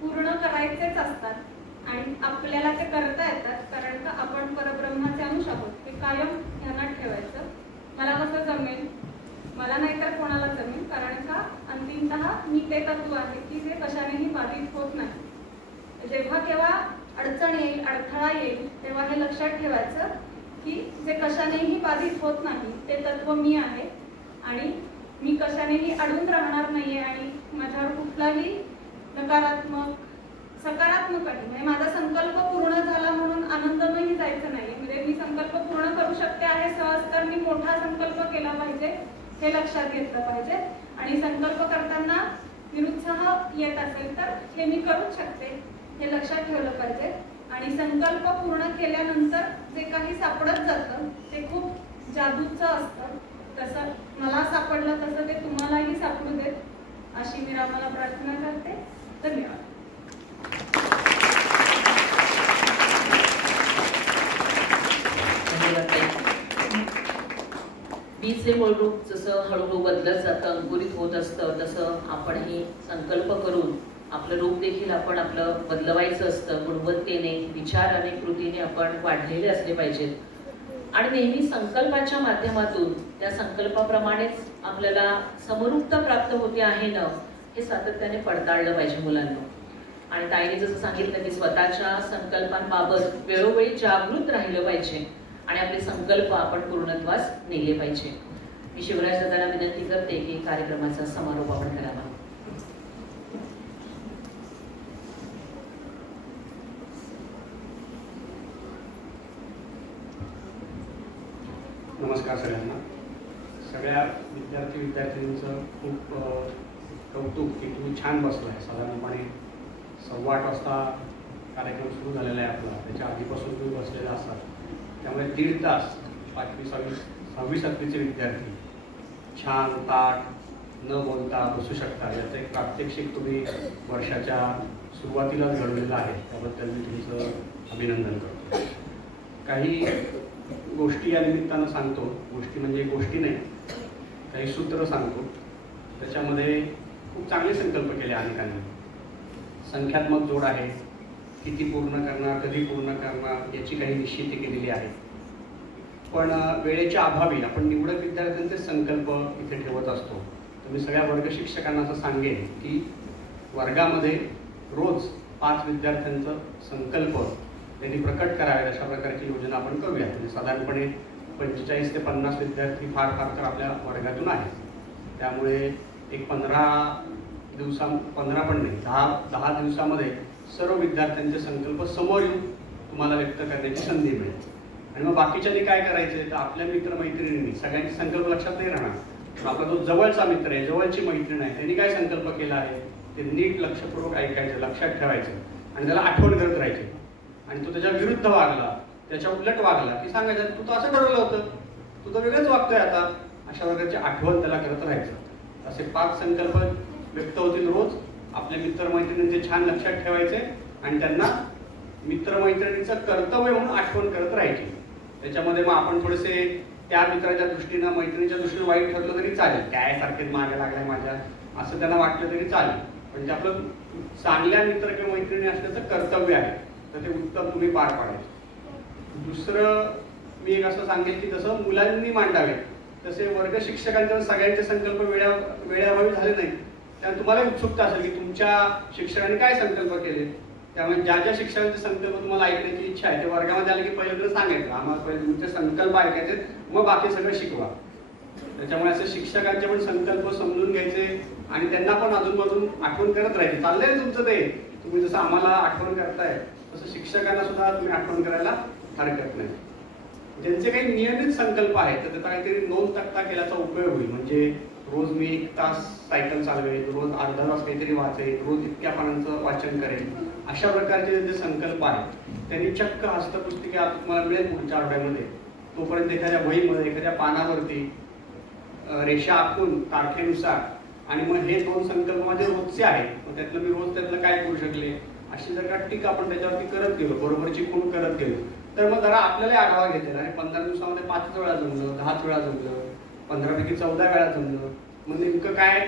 पूर्ण करायचेच असतात आणि आपल्याला ते करता येतात, कारण का आपण परब्रह्माचे अंश आहोत. ते कायम ध्यानात ठेवायचं. मला कसं जमेल, मला नाही तर कोणाला जमेल, कारण का अंतिमतः मी ते तत्व आहे की जे कशानेही बाधित होत नाही. जेव्हा केव्हा अडचण येईल, अडथळा येईल, तेव्हा हे लक्षात ठेवायचं की जे कशानेही बाधित होत नाही ते तत्व मी आहे आणि मी कशानेही अडून राहणार नाहीये आणि माझ्यावर कुठलाही नकारात्मक सकारात्मकही म्हणजे माझा संकल्प पूर्ण झाला म्हणून आनंदही जायचं नाही. म्हणजे मी संकल्प पूर्ण करू शकते आहे सहज, तर मी मोठा संकल्प केला पाहिजे हे लक्षात घेतलं पाहिजे. आणि संकल्प करताना निरुत्साह येत असेल तर हे मी करूच शकते हे लक्षात ठेवलं पाहिजे. आणि संकल्प पूर्ण केल्यानंतर जे काही सापडत जातं ते खूप जादूचं असतं. तसं मला सापडलं तसं ते तुम्हालाही सापडू देत अशी मी रामाला प्रार्थना करते. धन्यवाद. बीज हे मूळरूप जसं हळूहळू बदलत जातं, अंकुरित होत असतं, तसं आपणही संकल्प करून आपलं रूप देखील आपण आपलं बदलवायचं असतं. गुणवत्तेने, विचाराने, कृतीने आपण वाढलेले असले पाहिजेत आणि नेहमी संकल्पाच्या माध्यमातून त्या संकल्पाप्रमाणेच आपल्याला समरूपता प्राप्त होते आहे ना हे सातत्याने पडताळलं पाहिजे मुलांना. आणि ताईने जसं सांगितलं की स्वतःच्या संकल्पांबाबत वेळोवेळी जागृत राहिलं पाहिजे आणि आपले संकल्प आपण पूर्णत्वास नेले पाहिजे. मी शिवराज दादाला विनंती करते की कार्यक्रमाचा समारोप आपण करावा. नमस्कार सगळ्यांना. सगळ्या विद्यार्थ्यांचं खूप कौतुक की तुम्ही छान बसलाय. साधारणपणे 8:15 वाजता कार्यक्रम सुरू झालेला आहे आपला, त्याच्या आधीपासून तुम्ही बसलेला असाल. त्यामुळे 1.5 तास 5वी 6वी 7वीचे विद्यार्थी छान ताट न बोलता बसू शकता. याचं एक प्रात्यक्षिक तुम्ही वर्षाच्या सुरुवातीलाच घडवलेलं आहे, त्याबद्दल मी तुमचं अभिनंदन करतो. काही गोष्टी या निमित्तानं सांगतो. गोष्टी म्हणजे गोष्टी नाही, काही सूत्र सांगतो. त्याच्यामध्ये खूप चांगले संकल्प केले अनेकांनी. संख्यात्मक जोड आहे, किती पूर्ण करणार, कधी पूर्ण करणार याची काही निश्चिती केलेली आहे. पण वेळेच्या अभावी आपण निवडक विद्यार्थ्यांचे संकल्प इथे ठेवत असतो. तर मी सगळ्या वर्ग शिक्षकांना असं सांगेन की वर्गामध्ये रोज 5 विद्यार्थ्यांचं संकल्प त्यांनी प्रकट करावे अशा प्रकारची योजना आपण करूया. म्हणजे साधारणपणे 45 ते 50 विद्यार्थी फार तर आपल्या वर्गातून आहेत. त्यामुळे एक 15 पण नाही 10 दिवसामध्ये सर्व विद्यार्थ्यांचे संकल्प समोर येऊन तुम्हाला व्यक्त करण्याची संधी मिळेल. आणि मग बाकीच्यांनी काय करायचं तर आपल्या मित्रमैत्रिणींनी सगळ्यांचे संकल्प लक्षात नाही राहणार. आपला जो जवळचा मित्र आहे, जवळची मैत्रीण आहे, त्यांनी काय संकल्प केला आहे ते नीट लक्षपूर्वक ऐकायचं, लक्षात ठेवायचं आणि त्याला आठवण करत राहायची. आणि तो त्याच्या विरुद्ध वागला, त्याच्या उलट वागला की सांगायचं तू तर असं ठरवलं होतं, तू तर वेगळंच वागतोय आता. अशा प्रकारची आठवण त्याला करत राहायचं. असे 5 संकल्प व्यक्त होतील रोज. आपल्या मित्रमैत्रिणींचे छान लक्षात ठेवायचे आणि त्यांना मित्रमैत्रिणींचं कर्तव्य म्हणून आठवण करत राहायची. त्याच्यामध्ये मग आपण थोडेसे त्या मित्राच्या दृष्टीनं, मैत्रिणीच्या दृष्टीनं वाईट ठरलं तरी चालेल. काय सारखेच मागे लागलाय माझ्या असं त्यांना वाटलं तरी चालेल. म्हणजे आपलं चांगल्या मित्र किंवा मैत्रिणी असण्याचं कर्तव्य आहे, तर ते उत्तम तुम्ही पार पाडायचं. दुसरं मी एक असं सांगेन की जसं मुलांनी मांडावे तसे वर्ग शिक्षकांच्या सगळ्यांचे संकल्प वेळेअभावी झाले नाही. त्यामुळे तुम्हाला उत्सुकता असेल की तुमच्या शिक्षकांनी काय संकल्प केले. त्यामुळे ज्या ज्या शिक्षकांचे संकल्प तुम्हाला ऐकण्याची इच्छा आहे ते वर्गामध्ये आले की पहिले तर सांगायचं आम्हाला पहिले तुमचे संकल्प ऐकायचे, मग बाकी सगळं शिकवा. त्याच्यामुळे असे शिक्षकांचे पण संकल्प समजून घ्यायचे आणि त्यांना पण अजूनमधून आठवण करत राहायचे. चाललंय तुमचं ते, तुम्ही जसं आम्हाला आठवण करताय तसं शिक्षकांना सुद्धा तुम्ही आठवण करायला हरकत नाही. ज्यांचे काही नियमित संकल्प आहेत तर त्याचा काहीतरी नोंद तक्ता केल्याचा उपयोग होईल. म्हणजे रोज मी 1 तास सायकल चालवेल, रोज अर्धा तास काहीतरी वाचेल, रोज इतक्या पानांचं वाचन करेल. अशा प्रकारचे जे संकल्प आहेत त्यांनी चक्क हस्तपुस्तिका तुम्हाला मिळेल पुढच्या आठवड्यामध्ये. तोपर्यंत एखाद्या वहीमध्ये एखाद्या पानावरती रेषा आखून तारखेनुसार आणि मग हे 2 संकल्प माझे रोजचे आहेत, मग त्यातलं मी रोज त्यातलं काय करू शकले अशी जर का टीक आपण त्याच्यावरती करत गेलो, बरोबरची खूण करत गेलो तर मग जरा आपल्याला आढावा घेतील आणि 15 दिवसामध्ये 5 वेळा जमलं, 10 वेळा जमलं, 15 पैकी 14 वेळा जमलं, मग नेमकं काय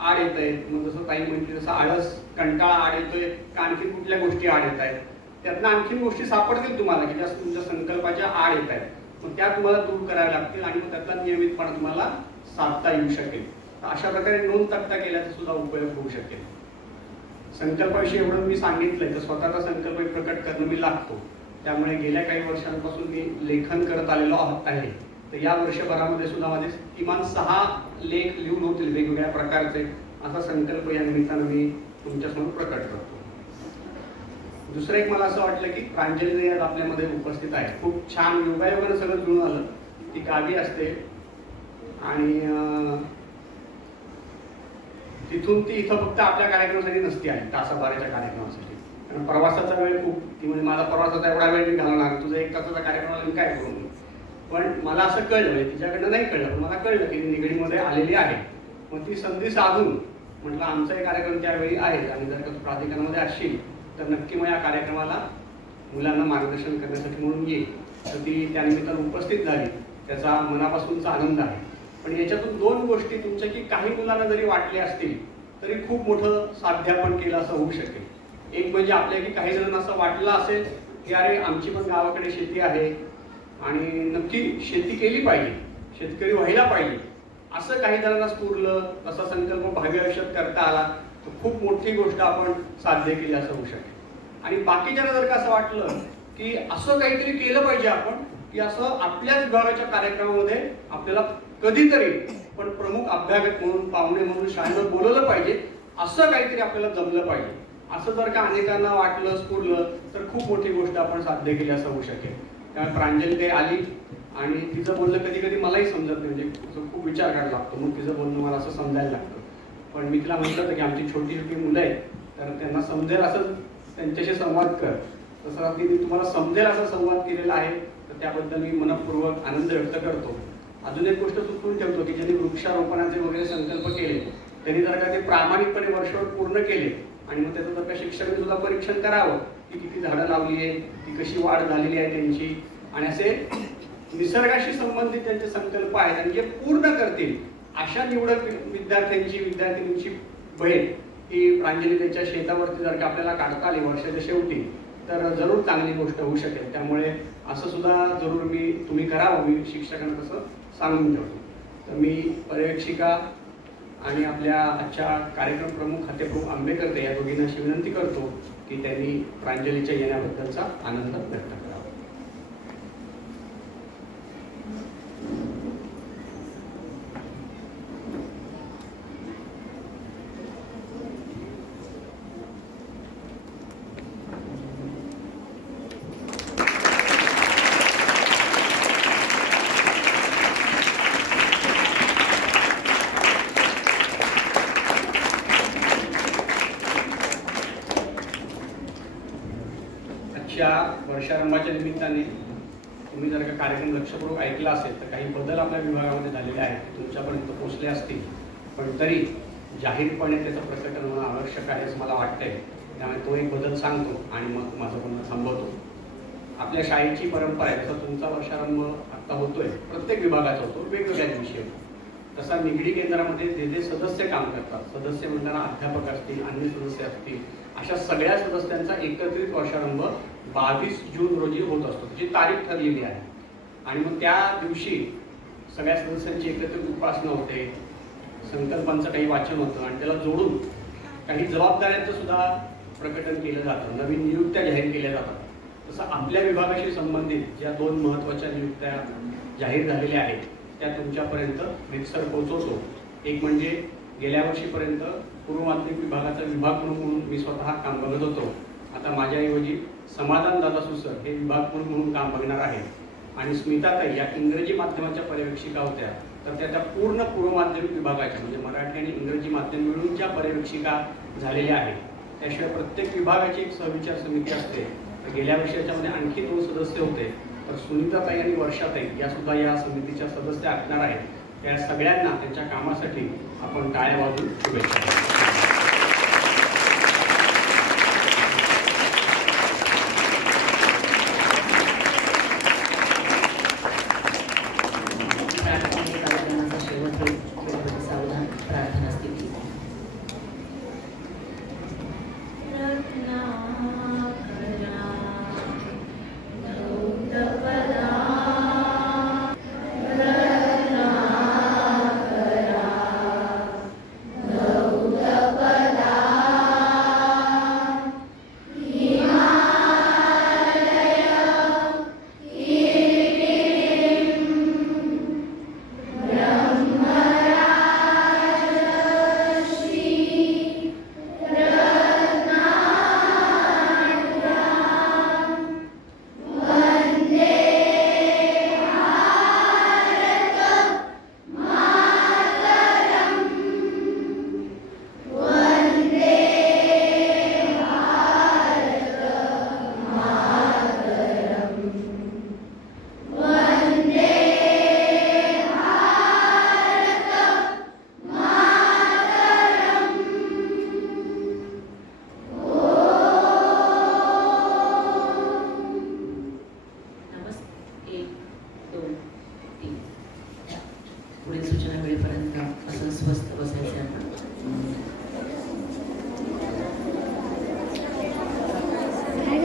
आड येत आहे. मग जसं ताई म्हटली तसं आळस, कंटाळा आड येतोय का आणखी कुठल्या गोष्टी आड येत आहेत, त्यातनं आणखी गोष्टी सापडतील तुम्हाला की ज्या तुमच्या संकल्पाच्या आड येत आहेत. मग त्या तुम्हाला दूर कराव्या लागतील आणि मग त्यातला नियमितपणा तुम्हाला साधता येऊ शकेल. तर अशा प्रकारे नोंद तक्ता केल्याचा सुद्धा उपयोग होऊ शकेल. संकल्पाविषयी एवढं मी सांगितलंय तर स्वतःचा संकल्प प्रकट करणं मी लागतो. त्यामुळे गेल्या काही वर्षांपासून मी लेखन करत आलेलो आहे. तर या वर्षभरामध्ये सुद्धा माझे किमान 6 लेख लिहून होतील वेगवेगळ्या प्रकारचे. असा संकल्प या निमित्तानं मी तुमच्यासमोर प्रकट करतो. दुसरं एक मला असं वाटलं की प्रांजली आज आपल्यामध्ये उपस्थित आहे. खूप छान योगायोगानं सगळं जुळून आलं. ती गावी असते आणि तिथून ती इथं फक्त आपल्या कार्यक्रमासाठी नसती आली, तासाभराच्या कार्यक्रमासाठी. कारण प्रवासाचा वेळ खूप, ती म्हणजे माझा प्रवासाचा एवढा वेळ मी घालवणार, तुझा 1 तासाचा कार्यक्रम मी काय करू. पण मला असं कळलं, म्हणजे तिच्याकडनं नाही कळलं पण मला कळलं की निगडीमध्ये आलेली आहे. मग ती संधी साधून म्हटलं आमचाही कार्यक्रम त्यावेळी आहे आणि जर का तू प्राधिकरणामध्ये असशील तर नक्की मग या कार्यक्रमाला मुलांना मार्गदर्शन करण्यासाठी म्हणून ये. तर ती त्यानिमित्तानं उपस्थित झाली. त्याचा मनापासूनचा आनंद आहे. पण याच्यातून 2 गोष्टी तुमच्या की काही मुलांना जरी वाटले असतील तरी खूप मोठं साध्य आपण केलं असं होऊ शकेल. एक म्हणजे आपल्या की काही जणांना असं वाटलं असेल की अरे आमची पण गावाकडे शेती आहे आणि नक्की शेती केली पाहिजे, शेतकरी व्हायला पाहिजे, असं काही जणांना स्फुरलं, असा संकल्प भावी आयुष्यात करता आला तर खूप मोठी गोष्ट आपण साध्य केली असं होऊ शकेल. आणि बाकीच्यांना जर का असं वाटलं की असं काहीतरी केलं पाहिजे आपण की असं आपल्याच विभागाच्या कार्यक्रमामध्ये आपल्याला कधीतरी पण प्रमुख अभ्यागत म्हणून, पाहुणे म्हणून शाळेवर बोलवलं पाहिजे, असं काहीतरी आपल्याला जमलं पाहिजे, असं जर का अनेकांना वाटलं, स्फुरलं तर खूप मोठी गोष्ट आपण साध्य केली असं होऊ शकेल. त्यामुळे प्रांजली काही आली आणि तिचं बोलणं कधी कधी मलाही समजत नाही, म्हणजे खूप विचार करायला लागतो. मग तिचं बोलणं मला असं समजायला लागतं. पण मी तिला म्हटलं होतं की आमची छोटी छोटी मुलं आहेत तर त्यांना समजेल असं त्यांच्याशी संवाद कर. तसं की मी तुम्हाला समजेल असा संवाद केलेला आहे तर त्याबद्दल मी मनपूर्वक आनंद व्यक्त करतो. अजून एक गोष्ट सुचवून ठेवतो की ज्यांनी वृक्षारोपणाचे वगैरे संकल्प केले त्यांनी जर का ते प्रामाणिकपणे वर्षभर पूर्ण केले आणि मग त्याचं जर का शिक्षकांनी सुद्धा परीक्षण करावं की किती झाडं लावली आहे, ती कशी वाढ झालेली आहे त्यांची, आणि असे निसर्गाशी संबंधित त्यांचे संकल्प आहेत आणि जे पूर्ण करतील अशा निवडक विद्यार्थ्यांची भेट ही प्रांजली त्यांच्या शेतावरती जर का आपल्याला काढता आली वर्षाच्या शेवटी तर जरूर चांगली गोष्ट होऊ शकेल. त्यामुळे असं सुद्धा जरूर तुम्ही करावं, मी शिक्षकांना तसं सांगून ठेवतो. तर मी पर्यवेक्षिका आणि आपल्या आजच्या कार्यक्रम प्रमुख खातेप्रमुख आंबेकर या दोघींना अशी विनंती करतो की त्यांनी प्रांजलीच्या येण्याबद्दलचा आनंद व्यक्त करावा. वर्षारंभाच्या निमित्ताने तुम्ही जर का कार्यक्रम लक्षपूर्वक ऐकला असेल तर काही बदल आपल्या विभागामध्ये झालेले आहेत, तुमच्यापर्यंत पोहोचले असतील. पण तरी जाहीरपणे त्याचं प्रकटन होणं आवश्यक आहे असं मला वाटतंय. त्यामुळे तो एक बदल सांगतो आणि मग माझं बोलणं थांबवतो. आपल्या शाळेची परंपरा आहे, जसा तुमचा वर्षारंभ आता होतोय, प्रत्येक विभागाचा होतो, वेगवेगळ्या दिवशी होतो. तसा निगडी केंद्रामध्ये जे सदस्य काम करतात, सदस्य म्हणताना अध्यापक असतील, अन्य सदस्य असतील, अशा सगळ्या सदस्यांचा एकत्रित वर्षारंभ 22 जून रोजी होत असतो. त्याची तारीख ठरलेली आहे आणि मग त्या दिवशी सगळ्या सदस्यांची एकत्रित उपासना होते, संकल्पांचं काही वाचन होतं आणि त्याला जोडून काही जबाबदाऱ्यांचं सुद्धा प्रकटन केलं जातं, नवीन नियुक्त्या जाहीर केल्या जातात. तसं आपल्या विभागाशी संबंधित ज्या 2 महत्त्वाच्या नियुक्त्या जाहीर झालेल्या आहेत त्या तुमच्यापर्यंत रितसर पोहोचवतो. एक म्हणजे गेल्या वर्षीपर्यंत पूर्व माध्यमिक विभागाचा विभाग म्हणून मी स्वतः काम बघत होतो. आता माझ्याऐवजी समाधान दादा सुसर हे विभाग म्हणून काम बघणार आहे आणि स्मिताताई या इंग्रजी माध्यमाच्या पर्यवेक्षिका होत्या. तर त्या पूर्ण पूर्व माध्यमिक विभागाच्या म्हणजे मराठी आणि इंग्रजी माध्यम मिळून ज्या पर्यवेक्षिका झालेल्या आहेत. त्याशिवाय प्रत्येक विभागाची एक सहविचार समिती असते. तर गेल्या वर्षी याच्यामध्ये आणखी 2 सदस्य होते. तर सुनीताताई आणि वर्षाताई या सुद्धा या समितीच्या सदस्य असणार आहेत. त्या सगळ्यांना त्यांच्या कामासाठी आपण टाळ्या वाजवून शुभेच्छा.